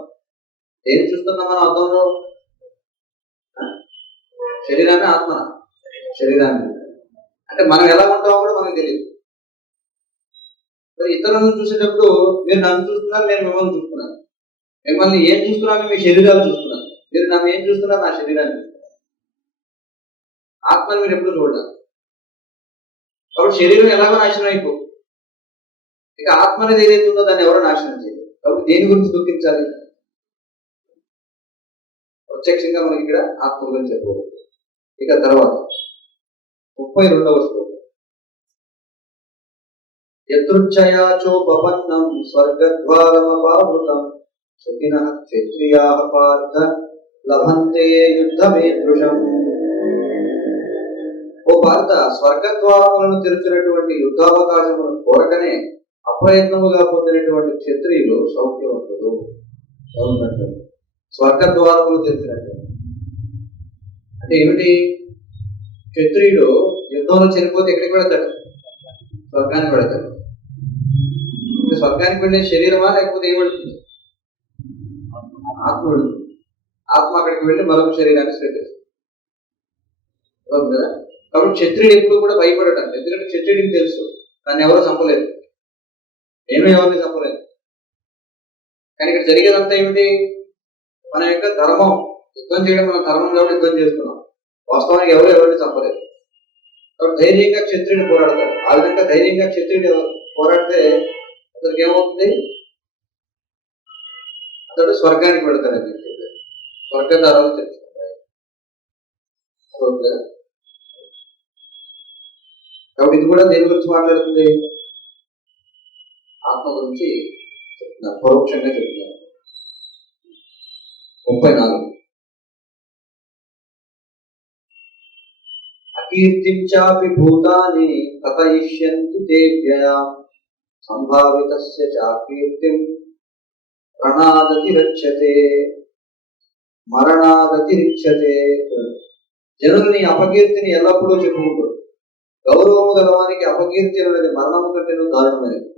దేని చూస్తున్నాం మనం అద్దంలో? శరీరాన్ని, ఆత్మ. శరీరాన్ని అంటే మనం ఎలా ఉంటామో కూడా మనకు తెలియదు. మరి ఇతరులను చూసేటప్పుడు మీరు నన్ను చూస్తున్నారు, నేను మిమ్మల్ని చూస్తున్నాను. మిమ్మల్ని ఏం చూస్తున్నాను? మీ శరీరాలు చూస్తున్నాను. మీరు నన్ను ఏం చూస్తున్నారు? నా శరీరాన్ని. ఆత్మని మీరు ఎప్పుడు చూడాలి. కాబట్టి శరీరం ఎలాగో నాశనం అయిపో, ఇక ఆత్మ అనేది ఏదైతే ఉందో దాన్ని ఎవరో నాశనం చేయదు. కాబట్టి దేని గురించి దుఃఖించాలి? ప్రత్యక్షంగా మనకి ఇక్కడ ఆత్మ గురించి చెప్పవచ్చు. ఇక తర్వాత 32వ శ్లోకం. యదృచ్ఛయా చోపపన్నం స్వర్గద్వారమపావృతం సుఖినః క్షత్రియాః పార్థ లభంతే యుద్ధమేదృశం. ఓ భారత, స్వర్గద్వారములను తెరిచినటువంటి యుద్ధావకాశమును కోరకనే అప్రయత్నముగా పొందినటువంటి క్షత్రియులు సౌఖ్యవంతులు. స్వర్గద్వారములు తెరిచినట్టు అంటే ఏమిటి? క్షత్రియుడు యుద్ధంలో చనిపోతే ఎక్కడికి పెడతాడు? స్వర్గానికి పెడతాడు. స్వర్గానికి వెళ్ళే శరీరమా లేకపోతే ఏం పెడుతుంది? ఆత్మ పెడుతుంది. ఆత్మ అక్కడికి వెళ్ళి మరొక శరీరాన్ని స్వీకరిస్తుంది కదా. కాబట్టి క్షత్రియుడు ఎప్పుడు కూడా భయపడటం. ఎందుకంటే క్షత్రియుడికి తెలుసు దాన్ని ఎవరో చంపలేదు, నేను ఎవరిని చంపలేదు. కానీ ఇక్కడ జరిగేదంతా ఏమిటి? మన యొక్క ధర్మం. యుద్ధం చేయడం మన ధర్మం కాబట్టి యుద్ధం చేస్తున్నాం. వాస్తవానికి ఎవరిని చంపలేదు. కాబట్టి ధైర్యంగా క్షత్రియుడు పోరాడతాడు. ఆ విధంగా ధైర్యంగా క్షత్రియుడు పోరాడితే అతనికి ఏమవుతుంది? అతడు స్వర్గానికి పెడతాడని చెప్పి స్వర్గద్వారాలు తెచ్చుకుంటాయి. కాబట్టి ఇది కూడా దేని గురించి మాట్లాడుతుంది? ఆత్మ గురించి చెప్తున్నారు, పరోక్షంగా చెప్తున్నారు. 34. అకీర్తిం చాపి భూతాని కథయిష్యంతి తే వ్యయాం సంభావితస్య చాకీర్తిం ప్రణాదతి రచ్యతే. మరణాదతిరిక్షతే. జనులు నీ అపకీర్తిని ఎల్లప్పుడూ చెప్పుకుంటూ, గౌరవము గలవానికి అపకీర్తి అనేది మరణము కంటే దారుణమైనది.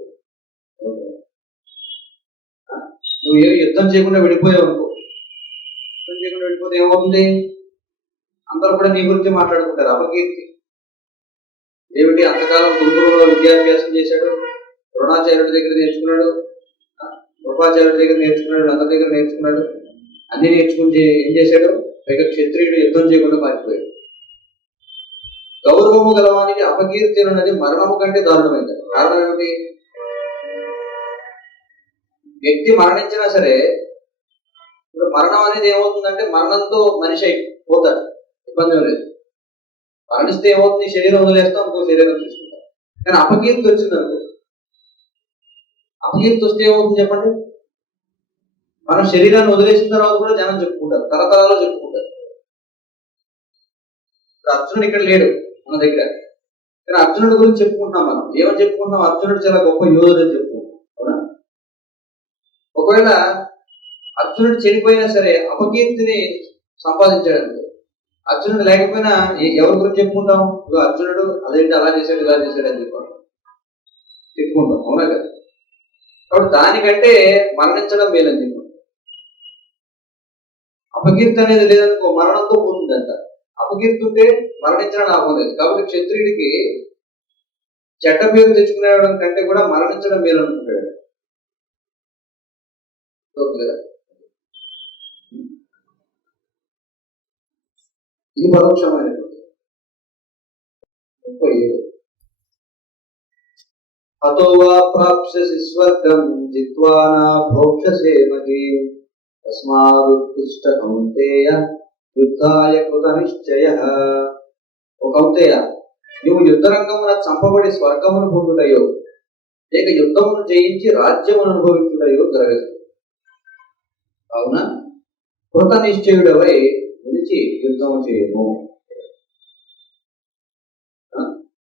నువ్వు ఏ యుద్ధం చేయకుండా వెళ్ళిపోయావు అనుకో, యుద్ధం చేయకుండా వెళ్ళిపోతే ఏమవుతుంది? అందరూ కూడా నీ గురించి మాట్లాడుకుంటారు. అపకీర్తి ఏమిటి? అంతకాలం గురుకులంలో విద్యాభ్యాసం చేశాడు, ద్రోణాచార్యుడి దగ్గర నేర్చుకున్నాడు, కృపాచార్యుడి దగ్గర నేర్చుకున్నాడు, అందరి దగ్గర నేర్చుకున్నాడు, అన్ని నేర్చుకుని ఏం చేశాడు? పైగా క్షత్రియుడు యుద్ధం చేయకుండా పారిపోయాడు. గౌరవము గలవానికి అపకీర్తి అన్నది మరణము కంటే దారుణమైంది. కారణం ఏమిటి? వ్యక్తి మరణించినా సరే, ఇప్పుడు మరణం అనేది ఏమవుతుందంటే మరణంతో మనిషి అయిపోతాడు, ఇబ్బంది లేదు. మరణిస్తే ఏమవుతుంది? శరీరం వదిలేస్తాం, ఇంకో శరీరం తీసుకుంటాం. కానీ అపకీర్తి వచ్చిందనుకో, అపకీర్తి వస్తే ఏమవుతుంది చెప్పండి? మనం శరీరాన్ని వదిలేసిన తర్వాత కూడా జనం చెప్పుకుంటారు, తరతరాలు చెప్పుకుంటారు. ఇప్పుడు అర్జునుడు ఇక్కడ లేడు మన దగ్గర, కానీ అర్జునుడి గురించి చెప్పుకుంటున్నాం. మనం ఏమని చెప్పుకుంటున్నాం? అర్జునుడు చాలా గొప్ప యోధుడు అని చెప్పుకుంటాం, అవునా? ఒకవేళ అర్జునుడు చనిపోయినా సరే అపకీర్తిని సంపాదించాడు అనుకో, అర్జునుడు లేకపోయినా ఎవరి గురించి చెప్పుకుంటాం? అర్జునుడు అదేంటి అలా చేశాడు, ఇలా చేశాడు అని చెప్పుకుంటాం, అవునా కదా? కాబట్టి దానికంటే మరణించడం మేలని చెప్పాం. అపకీర్తి అనేది లేదనుకో, మరణంతో పోతుంది అంట. అపకీర్తి ఉంటే మరణించడం లాభం లేదు. కాబట్టి క్షత్రియుడికి చెడ్డ పేరు తెచ్చుకునేవడం కంటే కూడా మరణించడం మేలు అనుకుంటాడు. ఇది పరోక్షమైనటువంటి 37. అతో వా ప్రాప్స్యసి స్వర్గం జిత్వా నా భోక్ష్యసే మహీం తస్మాదుత్తిష్ట కౌంతేయ యుద్ధాయ కృత నిశ్చయః. ఓ కౌంతేయ, నువ్వు యుద్ధరంగమున చంపబడి స్వర్గమును పొందుటయో లేక యుద్ధమును జయించి రాజ్యమును అనుభవించుటయో జరగదు. అవునా? కృత నిశ్చయుడవై నిలిచి యుద్ధము చేయము.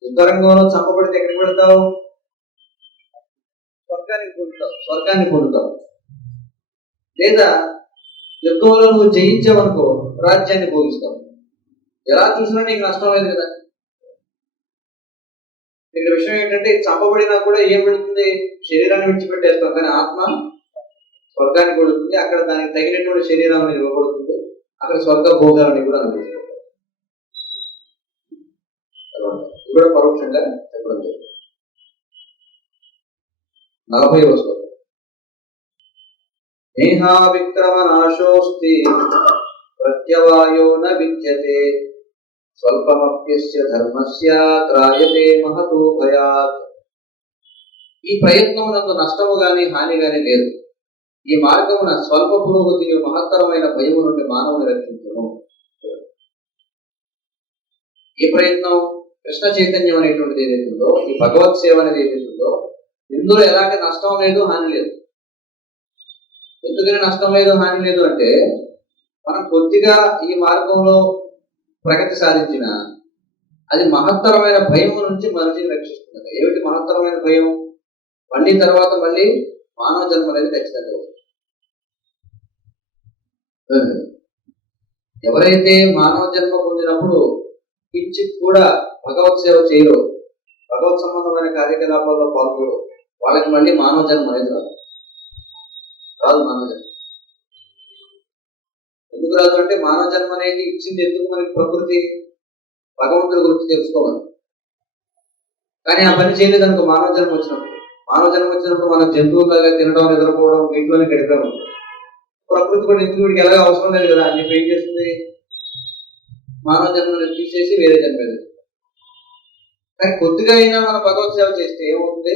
యుద్ధరంగంలో చంపబడితే ఎక్కడికి వెళ్తావు? స్వర్గాన్ని పొందుతావు. లేదా యుద్ధంలో నువ్వు జయించావనుకో రాజ్యాన్ని భోగిస్తావు. ఎలా చూసినా నీకు నష్టం లేదు కదా. ఇక్కడ విషయం ఏంటంటే చంపబడినా కూడా ఏం పెడుతుంది? శరీరాన్ని విడిచిపెట్టేస్తాం, కానీ ఆత్మ స్వర్గాన్ని కొడుతుంది. అక్కడ దానికి తగినటువంటి శరీరం అనేది ఇవ్వబడుతుంది. అక్కడ స్వర్గ భోగాలని కూడా అనుభవిస్తుంది. కూడా పరోక్షంగా చెప్పడం జరుగుతుంది. 40వ శ్లోకం. నేహా విక్రమ నాశోస్తి ప్రత్యవాయో న విద్యతే స్వల్పమప్యస్య ధర్మస్య త్రాయతే మహతో భయాత్. ఈ ప్రయత్నమునందు నష్టము గాని హాని గాని లేదు. ఈ మార్గమున స్వల్ప పురోగతియు మహత్తరమైన భయము నుండి మానవుని రక్షించును. ఈ ప్రయత్నం కృష్ణ చైతన్యం అనేటువంటిది ఏదైతుందో, ఈ భగవత్ సేవ అనేది ఏదైతుందో, ఇందులో ఎలాంటి నష్టం లేదు, హాని లేదు. ఎందుకని నష్టం లేదు, హాని లేదు అంటే మనం కొద్దిగా ఈ మార్గంలో ప్రగతి సాధించిన అది మహత్తరమైన భయం నుంచి మనిషిని రక్షిస్తుంది. ఏమిటి మహత్తరమైన భయం? మళ్ళీ తర్వాత మళ్ళీ మానవ జన్మ అనేది ఖచ్చితంగా వస్తుంది. ఎవరైతే మానవ జన్మ పొందినప్పుడు కించిత్ కూడా భగవత్ సేవ చేయరు, భగవత్ సంబంధమైన కార్యకలాపాల్లో పాల్గొరు, వాళ్ళకి మళ్ళీ మానవ జన్మ అనేది రాదు. మానవ జన్మ ఎందుకు రాదు అంటే, మానవ జన్మ అనేది ఇచ్చింది ఎందుకు? మనకి ప్రకృతి భగవంతుడి గురించి తెలుసుకోవాలి. కానీ ఆ పని చేయలేదు అనుకో, మానవ జన్మ వచ్చినప్పుడు మనం జంతువులాగా తినడం, నిద్రపోవడం, వీటిలోనే గడిపాము. ప్రకృతి కూడా ఎందుకు వీడికి ఎలాగ అవసరం లేదు కదా అని చెప్పి ఏం చేస్తుంది? మానవ జన్మని తీసేసి వేరే జన్మ. కానీ కొద్దిగా అయినా మనం భగవత్ సేవ చేస్తే ఏమవుతుంది?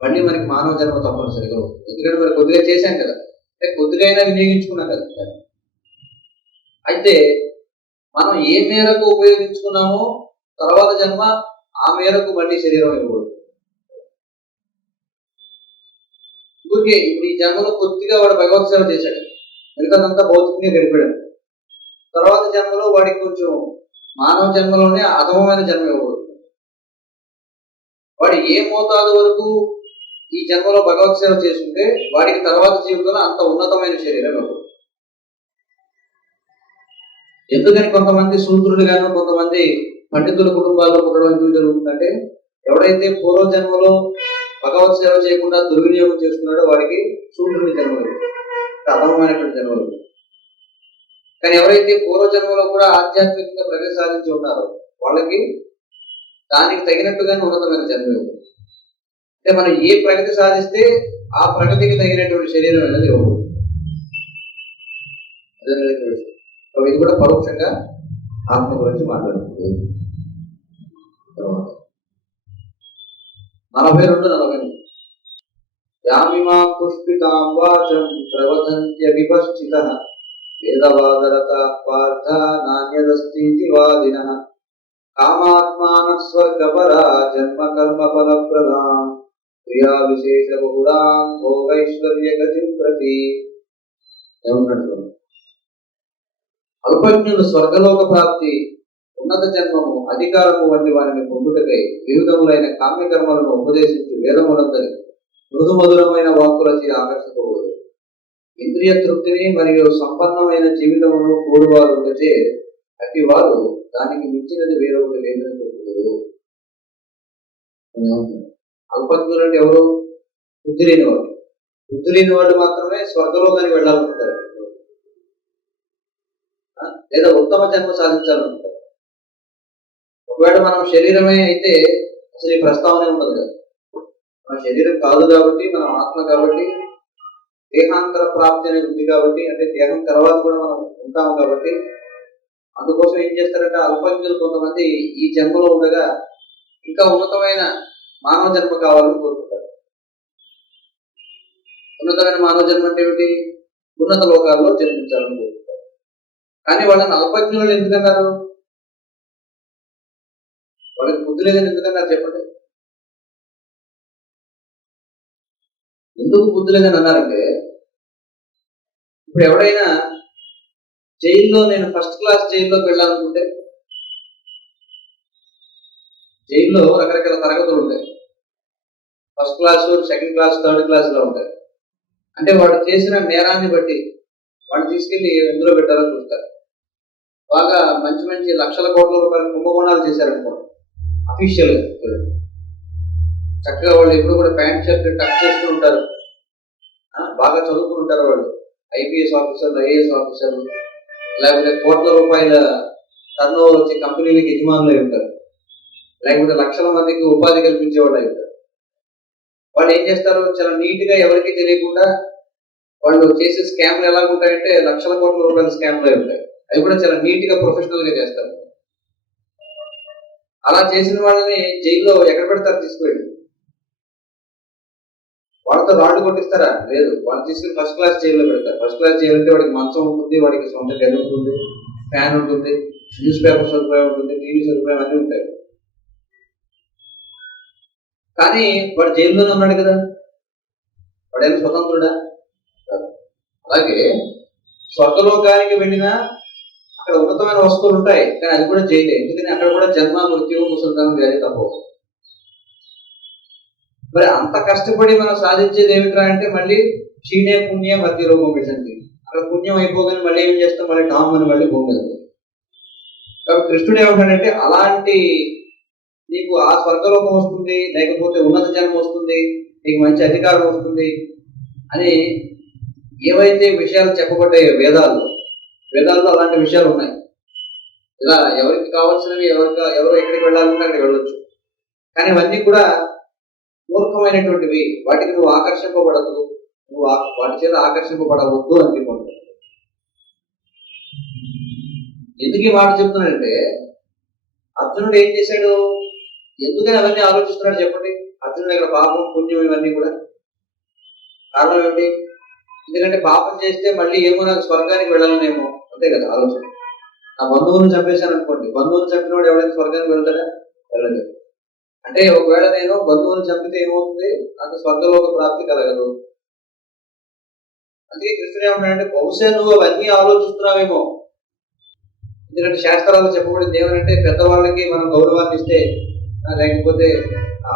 మళ్ళీ మనకి మానవ జన్మ తప్పనిసరిగా అవుతుంది. ఎందుకంటే మరి కొద్దిగా చేశాం కదా, కొద్దిగా అయినా వినియోగించుకున్నాం కదా. అయితే మనం ఏ మేరకు ఉపయోగించుకున్నామో తర్వాత జన్మ ఆ మేరకు మళ్ళీ శరీరం ఇవ్వకూడదు. ఊరికే ఇప్పుడు ఈ జన్మలో కొద్దిగా వాడు భగవత్ సేవ చేశాడు, మిగతాదంతా భౌతికంగా గడిపాడు. తర్వాత జన్మలో వాడికి కొంచెం మానవ జన్మలోనే అధమమైన జన్మ ఇవ్వకూడదు. వాడు ఏ మోతాదు వరకు ఈ జన్మలో భగవత్ సేవ చేసుకుంటే వాడికి తర్వాత జీవితంలో అంత ఉన్నతమైన శరీరం ఇవ్వకూడదు. ఎందుకని కొంతమంది శూద్రులుగాను కొంతమంది పండితుల కుటుంబాల్లో పుట్టడం ఎందుకు జరుగుతుందంటే, ఎవడైతే పూర్వజన్మలో భగవత్ సేవ చేయకుండా దుర్వినియోగం చేస్తున్నాడో వాడికి శూద్రుని జన్మలు, అధమమైనటువంటి జన్మలు. కానీ ఎవరైతే పూర్వజన్మలో కూడా ఆధ్యాత్మికంగా ప్రగతి సాధించి ఉన్నారో వాళ్ళకి దానికి తగినట్టుగానే ఉన్నతమైన జన్మలు. అంటే మనం ఏ ప్రగతి సాధిస్తే ఆ ప్రగతికి తగినటువంటి శరీరం అనేది ఇవ్వదు. ఇది కూడా పరోక్షంగా ఆత్మ గురించి మాట్లాడుతుంది. 42-43 యామిమా పుష్పితాం వాచం ప్రవదంత్య విపశ్చితః వేదవాదరత పార్థ నాన్యదస్తితి వాదినః కామాత్మానః స్వర్గపరా జన్మ కర్మ ఫలప్రదాం క్రియా విశేష బహుళాం భోగైశ్వర్య గతిం ప్రతి. ఏమంటాడు? అల్పజ్ఞులు స్వర్గలోక ప్రాప్తి, ఉన్నత జన్మము, అధికారము వంటి వారిని పొందుటకై వివిధములైన కామ్యకర్మలను ఉపదేశించి వేదములందరి మృదుమధురమైన వాక్కులచే ఆకర్షింపబోదు. ఇంద్రియ తృప్తిని మరియు సంపన్నమైన జీవితమును కూడువారు ఉండచే అట్టి వారు దానికి మించినది వేరొకటి లేదని చెబుతారు. అల్పజ్ఞులు అంటే ఎవరు? బుద్ధి లేని వాళ్ళు. బుద్ధి లేని వాళ్ళు మాత్రమే స్వర్గలోకానికి వెళ్ళాలనుకుంటారు, లేదా ఉత్తమ జన్మ సాధించాలనుకుంటారు. ఒకవేళ మనం శరీరమే అయితే అసలు ఈ ప్రస్తావనే ఉండదు కదా. మన శరీరం కాదు కాబట్టి, మనం ఆత్మ కాబట్టి, దేహాంతర ప్రాప్తి అనేది ఉంది కాబట్టి, అంటే దేహం తర్వాత కూడా మనం ఉంటాము కాబట్టి, అందుకోసం ఏం చేస్తారంటే అల్పజ్ఞులు కొంతమంది ఈ జన్మలో ఉండగా ఇంకా ఉన్నతమైన మానవ జన్మ కావాలని కోరుకుంటారు. ఉన్నతమైన మానవ జన్మ అంటే ఏమిటి? ఉన్నత లోకాల్లో జన్మించాలని కోరుకుంటారు. కానీ వాళ్ళని అల్పజ్ఞులు ఎందుకన్నారు? వాళ్ళకి బుద్ధి లేదని ఎందుకన్నారు చెప్పండి? ఎందుకు బుద్ధి లేదని అన్నారంటే, ఇప్పుడు ఎవడైనా జైల్లో, నేను ఫస్ట్ క్లాస్ జైల్లోకి వెళ్ళాలనుకుంటే, జైల్లో రకరకాల తరగతులు ఉంటాయి. First class, second class, third class లో ఉంటాయి. అంటే వాడు చేసిన నేరాన్ని బట్టి వాడిని తీసుకెళ్లి ఎందులో పెట్టాలని చూస్తారు. బాగా మంచి మంచి లక్షల కోట్ల రూపాయల కుంభకోణాలు చేశారనుకోండి అఫీషియల్ గా, చక్కగా వాళ్ళు ఎప్పుడు కూడా ప్యాంట్ షర్ట్ టచ్ చేసుకుని ఉంటారు, బాగా చదువుకుని ఉంటారు. వాళ్ళు ఐపీఎస్ ఆఫీసర్లు, ఐఏఎస్ ఆఫీసర్లు, లేకపోతే కోట్ల రూపాయల టర్న్ ఓవర్ వచ్చే కంపెనీలకు యజమానులు అయి ఉంటారు, లేకపోతే లక్షల మందికి ఉపాధి కల్పించే వాళ్ళు అయి ఉంటారు. వాళ్ళు ఏం చేస్తారు? చాలా నీట్ గా ఎవరికి తెలియకుండా వాళ్ళు చేసే స్కామ్లు ఎలా ఉంటాయంటే లక్షల కోట్ల రూపాయల స్కామ్లు అయి ఉంటాయి. అవి కూడా చాలా నీట్ గా ప్రొఫెషనల్ గా చేస్తారు. అలా చేసిన వాళ్ళని జైల్లో ఎక్కడ పెడతారు? తీసుకువెళ్ళి వాళ్ళతో రాళ్ళు కొట్టిస్తారా? లేదు. వాళ్ళు తీసుకుని ఫస్ట్ క్లాస్ జైల్లో పెడతారు. ఫస్ట్ క్లాస్ జైలు అంటే వాడికి మంచం ఉంటుంది, వాడికి సొంత గది ఉంటుంది, ఫ్యాన్ ఉంటుంది, న్యూస్ పేపర్ సదుపాయం ఉంటుంది, టీవీ సదుపాయం అన్నీ ఉంటాయి. కానీ వాడు జైల్లోనే ఉన్నాడు కదా, వాడేమి స్వతంత్రుడా? అలాగే స్వర్గలోకానికి వెళ్ళినా అక్కడ ఉన్నతమైన వస్తువులు ఉంటాయి, కానీ అది కూడా జైలే. ఎందుకని అక్కడ కూడా జన్మ, మృత్యువు, ముసలితనం వ్యాధి తప్పవు. మరి అంత కష్టపడి మనం సాధించేది ఏమిట్రా అంటే మళ్ళీ క్షీణే పుణ్య మధ్య రోగం విషంతి. అక్కడ పుణ్యం అయిపోగానే మళ్ళీ ఏం చేస్తాం? మళ్ళీ టామ్ అని మళ్ళీ భూమి వెళ్తుంది. కాబట్టి కృష్ణుడు ఏమంటాడంటే, అలాంటి నీకు ఆ స్వర్గలోకం వస్తుంది, లేకపోతే ఉన్నత జన్మ వస్తుంది, నీకు మంచి అధికారం వస్తుంది అని ఏవైతే విషయాలు చెప్పబడ్డాయో వేదాల్లో అలాంటి విషయాలు ఉన్నాయి. ఇలా ఎవరికి కావాల్సినవి ఎవరు ఎక్కడికి వెళ్ళాలంటే అక్కడికి వెళ్ళొచ్చు. కానీ ఇవన్నీ కూడా మూర్ఖమైనటువంటివి. వాటికి నువ్వు ఆకర్షింపబడదు, నువ్వు వాటి చేత ఆకర్షింపబడవద్దు అని చెప్పండి. ఎందుకు ఈ మాట చెప్తున్నాడంటే, అర్జునుడు ఏం చేశాడు? ఎందుకని అవన్నీ ఆలోచిస్తున్నాడు చెప్పండి? అర్జునుడు దగ్గర పాపం, పుణ్యం ఇవన్నీ కూడా కారణం ఏమిటి? ఎందుకంటే పాపం చేస్తే మళ్ళీ ఏమో నాకు స్వర్గానికి వెళ్ళాలనేమో, అంతే కదా ఆలోచన. నా బంధువులను చంపేశాను అనుకోండి, బంధువులను చంపినవాడు ఎవరైనా స్వర్గానికి వెళ్తాడా? వెళ్ళలేదు. అంటే ఒకవేళ నేను బంధువులను చంపితే ఏమవుతుంది? నాకు స్వర్గలోక ప్రాప్తి కలగదు. అందుకే కృష్ణుడు ఏమంటాడంటే, బహుశా నువ్వు అవన్నీ ఆలోచిస్తున్నావేమో. ఎందుకంటే శాస్త్రాలు చెప్పబడింది ఏమనంటే, పెద్దవాళ్ళకి మనం గౌరవాన్ని ఇస్తే, లేకపోతే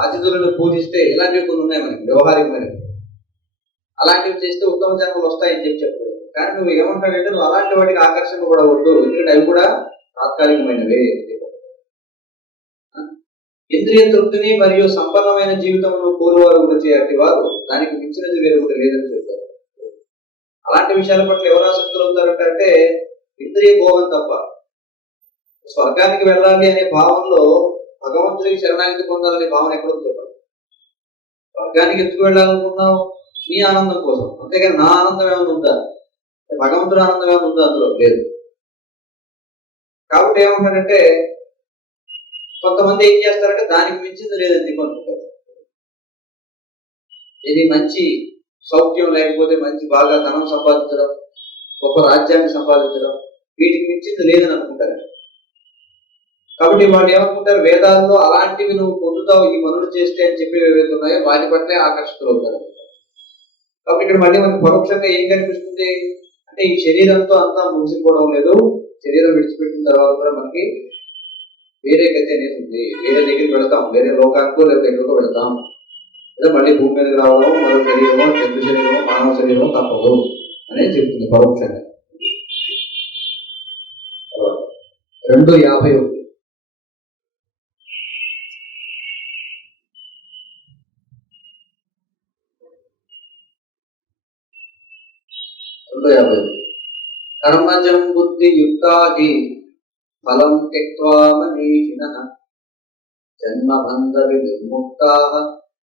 అతిథులను పూజిస్తే, ఇలాంటివి కొన్ని ఉన్నాయి మనకి వ్యవహారికమైనవి. అలాంటివి చేస్తే ఉత్తమ జన్మలు వస్తాయని చెప్పారు. కానీ నువ్వు ఏమంటాడంటే నువ్వు అలాంటి వాటికి ఆకర్షణ కూడా వద్దు, ఎందుకంటే అవి కూడా తాత్కాలికమైనవే. ఇంద్రియ తృప్తిని మరియు సంపన్నమైన జీవితంలో కోరువారు కూడా చేయటి వారు దానికి మించినది వేరే కూడా లేదని చెప్తారు. అలాంటి విషయాల పట్ల ఎవరు ఆసక్తులు అవుతారంటే ఇంద్రియ భోగం తప్ప. స్వర్గానికి వెళ్ళాలి అనే భావంలో భగవంతుడికి శరణాగతి పొందాలనే భావన ఎక్కడో చెప్పాలి. స్వర్గానికి ఎందుకు వెళ్ళాలనుకున్నావు? నీ ఆనందం కోసం, అంతేగాని నా ఆనందం ఏమైనా ఉందా, భగవంతుడి ఆనందం ఏమైనా ఉందా? అందులో లేదు. కాబట్టి ఏమంటారంటే కొంతమంది ఏం చేస్తారంటే దానికి మించింది లేదని అనుకుంటారు. ఇది మంచి సౌఖ్యం, లేకపోతే మంచి బాగా ధనం సంపాదించడం, గొప్ప రాజ్యాన్ని సంపాదించడం, వీటికి మించింది లేదని అనుకుంటారు. కాబట్టి వాళ్ళు ఏమనుకుంటారు, వేదాల్లో అలాంటివి నువ్వు పొందుతావు ఈ పనులు చేస్తే అని చెప్పి ఏవైతే ఉన్నాయో వాటి పట్లే ఆకర్షితులు అవుతారు. కాబట్టి ఇక్కడ మళ్ళీ మనకు పరోక్షంగా ఏం కనిపిస్తుంది అంటే ఈ శరీరంతో అంతా ముగిసిపోవడం లేదు, శరీరం విడిచిపెట్టిన తర్వాత కూడా మనకి వేరే గతి అనేది ఉంది, వేరే దగ్గరికి వెళతాం, వేరే లోకానికో లేదా ఎక్కడికో వెళతాం, లేదా మళ్ళీ భూమి మీదకి రావడం, మరో శరీరమో, జంతు శరీరమో, మానవ శరీరమో తప్పదు అనేది చెప్తుంది పరోక్షంగా. 2:51 కర్మజం బుద్ధి యుక్తాహి ఫలం త్యక్త్వా మనీషిణః జన్మబంధ విముక్తాః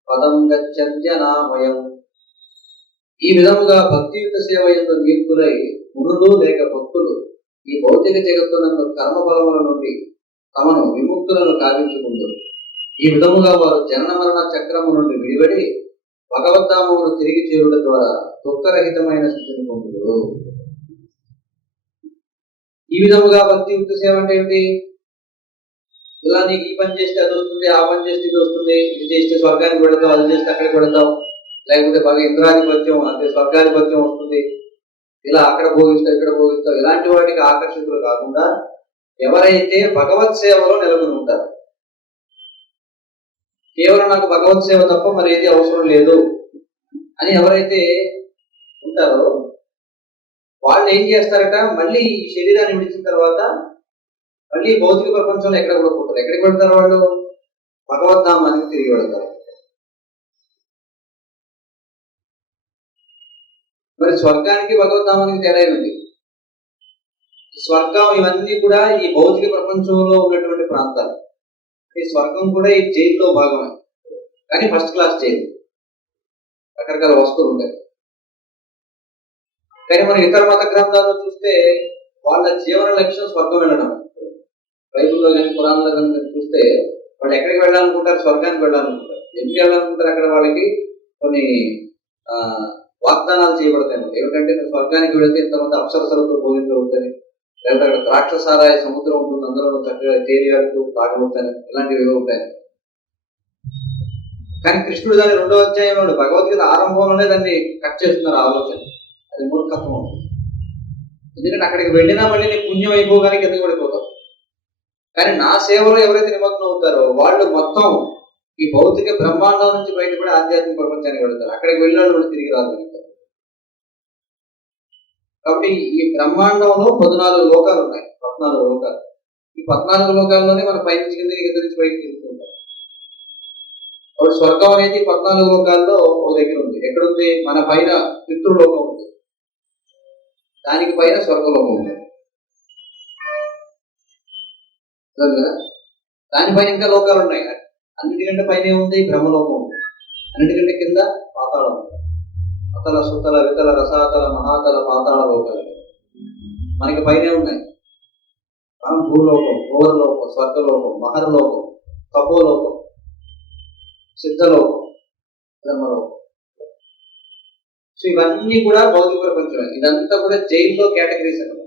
పదం గచ్చన్యనామయం. ఈ విధముగా భక్తియుక్త సేవ యందు నియుక్తులై మునులు లేక భక్తులు ఈ భౌతిక జగత్తునందు కర్మ ఫలముల నుండి తమను విముక్తులను కావించుకుందురు. ఈ విధముగా వారు జనన మరణ చక్రము నుండి విడివడి భగవద్ధామమును తిరిగి చేరుట ద్వారా దుఃఖరహితమైన స్థితిని పొందుదురు. ఈ విధముగా భక్తియుక్త సేవ అంటే ఏమిటి? ఇలా నీకు ఈ పని చేస్తే అది వస్తుంది, ఆ పని చేస్తే ఇది వస్తుంది, ఇది చేస్తే స్వర్గానికి వెళతావు, అది చేస్తే అక్కడికి వెళతావు, లేకపోతే బాగా ఇంద్రాధిపత్యం అంటే స్వర్గాధిపత్యం వస్తుంది, ఇలా అక్కడ భోగిస్తావు ఇక్కడ భోగిస్తావు, ఇలాంటి వాటికి ఆకర్షితులు కాకుండా ఎవరైతే భగవత్ సేవలో నెలకొని ఉంటారు, కేవలం నాకు భగవత్ సేవ తప్ప మరి ఏది అవసరం లేదు అని ఎవరైతే ఉంటారో వాళ్ళు ఏం చేస్తారట, మళ్ళీ ఈ శరీరాన్ని విడిచిన తర్వాత మళ్ళీ భౌతిక ప్రపంచంలో ఎక్కడ కూడా పోతారు. ఎక్కడికి వెళ్తారు వాళ్ళు? భగవద్ధామానికి తిరిగి వెళ్తారు. మరి స్వర్గానికి భగవద్ధామానికి తేడా ఏమిటి? స్వర్గం ఇవన్నీ కూడా ఈ భౌతిక ప్రపంచంలో ఉన్నటువంటి ప్రాంతాలు. ఈ స్వర్గం కూడా ఈ జైల్లో భాగమే, కానీ ఫస్ట్ క్లాస్ జైలు, రకరకాల వస్తువులు ఉంటాయి. కానీ మనం ఇతర మత గ్రంథాల్లో చూస్తే వాళ్ళ జీవన లక్ష్యం స్వర్గం వెళ్ళడం. బైబుల్లో కానీ పురాణంలో కానీ చూస్తే వాళ్ళు ఎక్కడికి వెళ్ళాలనుకుంటారు? స్వర్గానికి వెళ్ళాలనుకుంటారు. ఎందుకు వెళ్ళాలనుకుంటారు? అక్కడ వాళ్ళకి కొన్ని వాగ్దానాలు చేయబడతాయి. ఏమిటంటే నువ్వు స్వర్గానికి వెళితే ఇంతమంది అప్సరసలతో భోగించబడుతుంది, లేకపోతే అక్కడ ద్రాక్షసారాయ సముద్రం ఉంటుంది, అందులో చక్కగా తేలియాడుతూ తాగబడుతాను, ఇలాంటివి ఏవో ఉంటాయి. కానీ కృష్ణుడు దాని 2వ అధ్యాయంలో భగవద్గీత ఆరంభంలోనే దాన్ని కట్ చేస్తున్నారు ఆలోచన. అది మూర్ఖత్వం. ఎందుకంటే అక్కడికి వెళ్ళినా మళ్ళీ నీ పుణ్యం అయిపోగానే ఎందుకు పడిపోతావు. కానీ నా సేవలో ఎవరైతే నిమగ్నం అవుతారో వాళ్ళు మొత్తం ఈ భౌతిక బ్రహ్మాండం నుంచి బయటపడి ఆధ్యాత్మిక ప్రపంచానికి వెళ్తారు. అక్కడికి వెళ్ళిన వాళ్ళు తిరిగి రాదు. కాబట్టి ఈ బ్రహ్మాండంలో 14 లోకాలు ఉన్నాయి, 14 లోకాలు. ఈ 14 లోకాల్లోనే మన పైనుంచి కిందకి నుంచి బయటకు తిరుగుతుంటాం. కాబట్టి స్వర్గం అనేది 14 లోకాల్లో ఒక దగ్గర ఉంది. ఎక్కడుంది? మన పైన పితృలోకం ఉంది, దానికి పైన స్వర్గలోకం ఉంది. దానిపైన ఇంకా లోకాలు ఉన్నాయి. అన్నిటికంటే పైన ఉంది బ్రహ్మలోకం ఉంది, అన్నిటికంటే కింద పాతాళం ఉంది. అతల సుతల వితల రసాతల మహాతల పాతాళ లోకాలు మనకి పైనే ఉన్నాయి. భూలోకం, భూవరలోకం, స్వర్గలోకం, మహర్లోకం, తపోలోకం, సిద్ధలోకం, బ్రహ్మలోకం. సో ఇవన్నీ కూడా భౌతిక ప్రపంచమే. ఇదంతా కూడా జైల్లో కేటగిరీస్ అన్నమాట.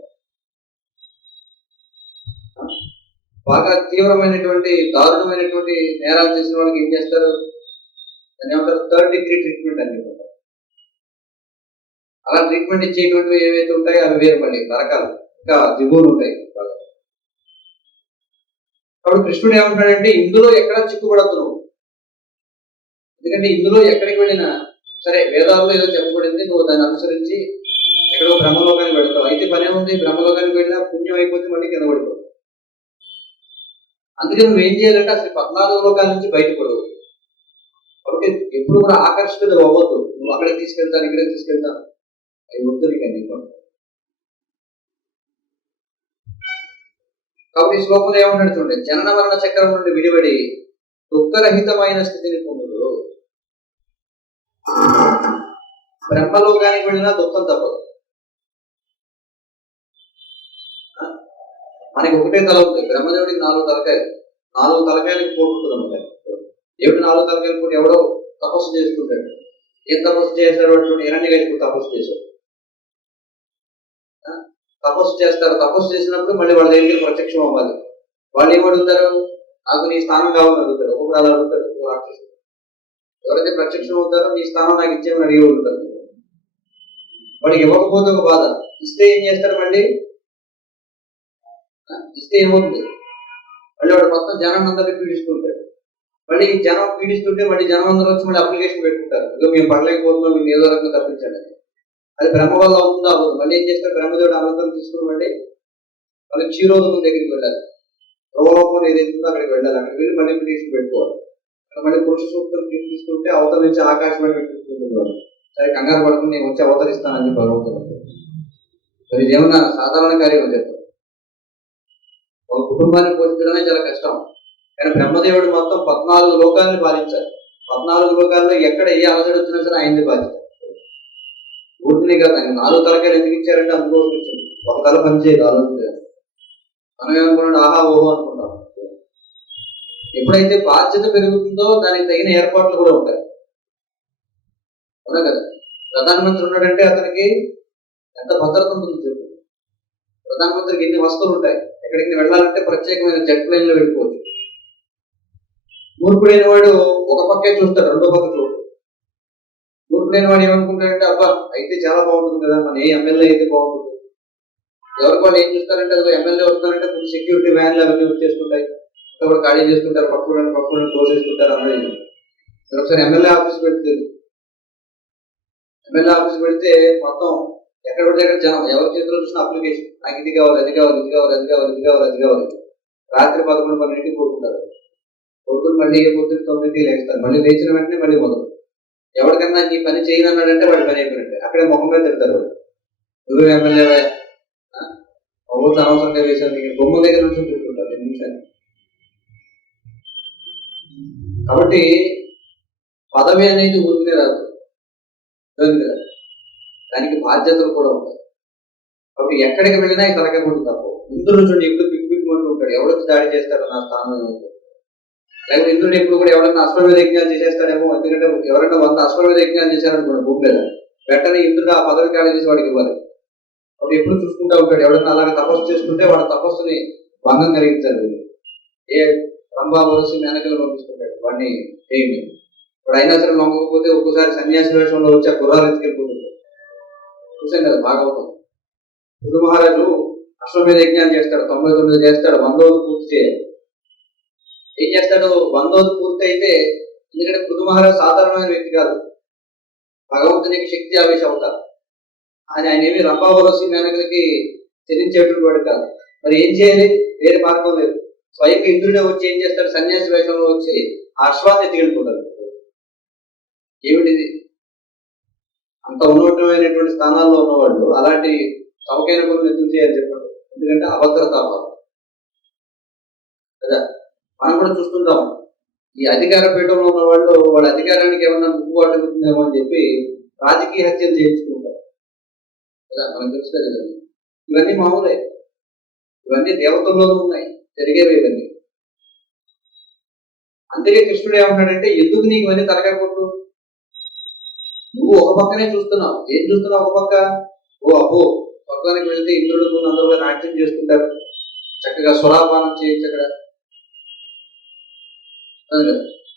బాగా తీవ్రమైనటువంటి దారుణమైనటువంటి నేరాలు చేసిన వాళ్ళకి ఏం చేస్తారు? దాన్ని ఏమంటారు? 3rd degree ట్రీట్మెంట్ అని చెప్తారు. అలా ట్రీట్మెంట్ ఇచ్చేటువంటివి ఏవైతే ఉంటాయో అవి వేరు, మళ్ళీ నరకాలు, ఇంకా దిగువలు ఉంటాయి బాగా. కాబట్టి కృష్ణుడు ఏమంటాడంటే ఇందులో ఎక్కడ చిక్కుపడద్దు నువ్వు. ఎందుకంటే ఇందులో ఎక్కడికి వెళ్ళినా సరే వేదాల్లో ఏదో చెప్పబడింది, నువ్వు దాన్ని అనుసరించి ఎక్కడ ఎక్కడో బ్రహ్మలోకానికి వెళ్తావు. అయితే పనే ఉంది, బ్రహ్మలోకానికి వెళ్ళినా పుణ్యం అయిపోతే మళ్ళీ కింద పడిపోవు. అందుకే నువ్వు ఏం చేయాలంటే అసలు 14 లోకాల నుంచి బయటపడవు. కాబట్టి ఎప్పుడు కూడా ఆకర్షితులు అవ్వద్దు. నువ్వు అక్కడికి తీసుకెళ్తాను, ఇక్కడికి తీసుకెళ్తాను, అవి వద్దు నీకు అన్ని. కాబట్టి ఈ శ్లోకంలో ఏమన్నాడు చూడండి, జనన మరణ చక్రం నుండి విడిపడి దుఃఖరహితమైన స్థితిని పొందుదు. బ్రహ్మలోకానికి వెళ్ళినా దుఃఖం తప్పదు. మనకి ఒకటే తల ఉంది, బ్రహ్మదేవుడికి 4 తలకాయలు. 4 తలకాయలకి పోటుంటుంది అన్నమాట. ఏమిటి 4 తలకాయలు పోటీ? ఎవడో తపస్సు చేసుకుంటాడు. ఏం తపస్సు చేస్తాడు అంటే హిరణ్యకశిపుడు తపస్సు చేశాడు. తపస్సు చేస్తారు. తపస్సు చేసినప్పుడు మళ్ళీ వాళ్ళ దగ్గరికి ప్రత్యక్షం అవ్వాలి. వాళ్ళు ఏమడుగుతారు? నాకు నీ స్థానం కావాలని అడుగుతాడు. ఒక్కొక్కరు అడుగుతాడు. రాక్షసుడు ఎవరైతే ప్రత్యక్షం అవుతారో నీ స్థానం నాకు ఇచ్చేమని అడిగి ఉంటారు. వాడికి ఇవ్వకపోతే ఒక బాధ, ఇస్తే ఏం చేస్తారు? మళ్ళీ ఇస్తే ఏమవుతుంది? మళ్ళీ వాడు మొత్తం జనాన్ని అందరినీ పీడిస్తుంటాడు. మళ్ళీ జనం పీడిస్తుంటే మళ్ళీ జనం అందరూ వచ్చి మళ్ళీ అప్లికేషన్ పెట్టుకుంటారు, ఇక మేము పడలేకపోతున్నాం, మేము ఏదో రకంగా తప్పించండి. అది బ్రహ్మ వల్ల అవుతుందో అవ్వదు. మళ్ళీ ఏం చేస్తారు? బ్రహ్మదేవుడు అనంతరం తీసుకుని మళ్ళీ క్షీరోదకం దగ్గరికి వెళ్ళాలి. రోలోకం ఏదైతుందో అక్కడికి వెళ్ళాలి. అక్కడికి వెళ్ళి మళ్ళీ పిటిషన్ పెట్టుకోవాలి. అక్కడ మళ్ళీ పురుష సూక్తం తీసుకుంటే అవతల నుంచి ఆకాశవాణి పెట్టించుకుంటుంది. వాళ్ళు సరే కంగారు పడుకుని నేను వచ్చి అవతరిస్తానని భగవంతుడు. మరి ఏమన్నా సాధారణ కార్యం చెప్తారు. ఒక కుటుంబాన్ని పోషించడమే చాలా కష్టం. కానీ బ్రహ్మదేవుడు మొత్తం 14 లోకాలను పాలించారు. 14 లోకాల్లో ఎక్కడ ఏ అలజడి వచ్చినా సరే ఆయనది బాధ్యత. పూర్తిని కదా, ఆయన 4 తలకాయలు ఎందుకు ఇచ్చారంటే అందుకోసం ఇచ్చింది. ఒక తల పనిచేయదు, ఆలోచించారు. మనం ఏమనుకున్నాడు, ఆహా ఓహో అనుకుంటాం. ఎప్పుడైతే బాధ్యత పెరుగుతుందో దానికి తగిన ఏర్పాట్లు కూడా ఉంటాయి. అవునా కదా? ప్రధానమంత్రి ఉన్నాడంటే అతనికి ఎంత భద్రత ఉంటుందో చెప్పండి. ప్రధానమంత్రికి ఎన్ని వస్తువులు ఉంటాయి. ఎక్కడికి వెళ్ళాలంటే ప్రత్యేకమైన జెట్ ప్లేన్ లో వెళ్ళిపోవచ్చు. మూర్ఖుడైన వాడు ఒక పక్కే చూస్తాడు, రెండో పక్క చూడదు. మూర్ఖుడైన వాడు ఏమనుకుంటాడంటే అబ్బా అయితే చాలా బాగుంటుంది కదా, మన ఏ ఎమ్మెల్యే అయితే బాగుంటుంది. ఎవరికి వాళ్ళు ఏం చూస్తారంటే అసలు ఎమ్మెల్యే వస్తారంటే కొంచెం సెక్యూరిటీ వ్యాన్లు అవన్నీ వచ్చేస్తుంటాయి, కూడా ఖాళీ చేసుకుంటారు, పక్కన తోసేసుకుంటారు. అందరూ మీరు ఒకసారి ఎమ్మెల్యే ఆఫీస్ పెడితే మొత్తం ఎక్కడ పడితే అక్కడ జనం, ఎవరి చేతిలో చూసిన అప్లికేషన్, నాకు ఇది కావాలి, అది కావాలి, ఇది కావాలి, అది కావాలి, ఇది కావాలి, అది కావాలి. రాత్రి 11, 12 కోరుకుంటారు. కోరుకుని మళ్ళీ ఏ పొద్దున్న 9 లేస్తారు. మళ్ళీ లేచిన వెంటనే మళ్ళీ మొదలు. ఎవరికన్నా నీ పని చేయను అన్నాడంటే వాడి పని అయిపోయినట్టే. అక్కడే మొహం మీద తిడతారు వాడు, నువ్వు ఎమ్మెల్యేవా, ప్రభుత్వం అనవసరంగా వేశాను, బొమ్మ దగ్గర నుంచి తిట్టుకుంటారు 2 నిమిషాలు. కాబట్టి పదవి అనేది ఊరికే రాదు కదా, దానికి బాధ్యతలు కూడా ఉంటాయి. కాబట్టి ఎక్కడికి వెళ్ళినా ఈ తలకెప్పుడు తప్పు. ఇంద్రుడు చూడండి ఎప్పుడు పిక్కుంటూ ఉంటాడు, ఎవడొచ్చి దాడి చేస్తాడో నా స్థానం. లేకపోతే ఇంద్రుడు ఎప్పుడు కూడా ఎవరైనా అశ్వమేధ యజ్ఞాలు చేసేస్తాడేమో, ఎందుకంటే ఎవరైనా 100 అశ్వమేధ యజ్ఞాలు చేశారనుకోండి భూమి మీద, వెంటనే ఇంద్రుడు ఆ పదవి ఖాళీ చేసి వాడికి ఇవ్వాలి. అప్పుడు ఎప్పుడు చూసుకుంటూ ఉంటాడు, ఎవరైనా అలాగే తపస్సు చేసుకుంటే వాడి తపస్సుని భంగం కలిగించాలి. ఏ రంభా వలసి మేనకలు పంపిస్తుంటాడు వాడిని ఏమి, వాడు అయినా సరే నమ్మకపోతే ఒక్కోసారి సన్యాసి వేషంలో వచ్చి ఆ గుర్రాలు ఎత్తుకెళ్ళిపోతుంటాడు. చూసాం కదా భాగవతం. పృథు మహారాజు అశ్వమేధ యజ్ఞాలు చేస్తాడు, 99 చేస్తాడు, 100వ పూర్తి చేయాలి. ఏం చేస్తాడు, 100వ పూర్తి అయితే, ఎందుకంటే పృథు మహారాజు సాధారణమైన వ్యక్తి కాదు, భగవంతునికి శక్తి ఆవేశ అవుతారు. ఆయన ఏమి రంభావరసి మేనకలకి చెల్లించేటువంటి వాడు కాదు. మరి ఏం చేయాలి, వేరే మార్గం లేదు. స్వయంగా ఇంద్రుడే వచ్చి ఏం చేస్తాడు, సన్యాసి వేషంలో వచ్చి ఆ అశ్వాన్ని ఎత్తుకెళ్ళిపోతాడు. ఏమిటిది? అంత ఉన్నతమైనటువంటి స్థానాల్లో ఉన్నవాళ్ళు అలాంటి చౌకైన పనులు ఎందుకు చేయాలి చెప్పండి? ఎందుకంటే అభద్రత కదా. మనం కూడా చూస్తుంటాం, ఈ అధికార పీఠంలో ఉన్న వాళ్ళు వాళ్ళ అధికారానికి ఏమన్నా ముప్పు అడుగుతుందేమో అని చెప్పి రాజకీయ హత్యలు చేయించుకుంటారు కదా, మనకు తెలుసు కదా. ఇవన్నీ మామూలే, ఇవన్నీ దేవతల్లోనూ ఉన్నాయి, జరిగేవి ఇవన్నీ. అందుకే కృష్ణుడు ఏమన్నాడంటే, ఎందుకు నీకు ఇవన్నీ తలకాయకొట్టు? నువ్వు ఒక పక్కనే చూస్తున్నావు. ఏం చూస్తున్నావు ఒక పక్క? ఓ అబ్బో స్వర్గానికి వెళ్తే ఇంద్రుడు అందరూ నాట్యం చేసుకుంటారు, చక్కగా సురాపానం చేయొచ్చు అక్కడ,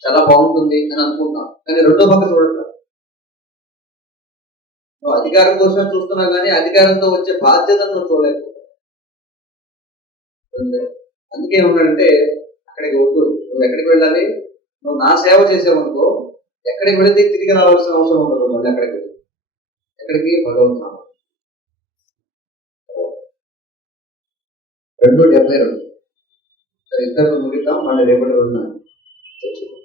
చాలా బాగుంటుంది అని అనుకుంటున్నావు. కానీ రెండో పక్క చూడట్లా. నువ్వు అధికారం కోసమే చూస్తున్నావు, కానీ అధికారంతో వచ్చే బాధ్యతను నువ్వు చూడలేకపోతావు. అందుకే ఏమన్నాడంటే, అక్కడికి వద్దు, నువ్వు ఎక్కడికి వెళ్ళాలి, నువ్వు నా సేవ చేసావనుకో, ఎక్కడికి వెళితే తిరిగి రావాల్సిన అవసరం ఉండదు. మళ్ళీ అక్కడికి వెళ్ళి ఎక్కడికి భగవంతుడు. ఇద్దరు ముగిద్దాం, మళ్ళీ రేపటి రోజున చర్చిద్దాం.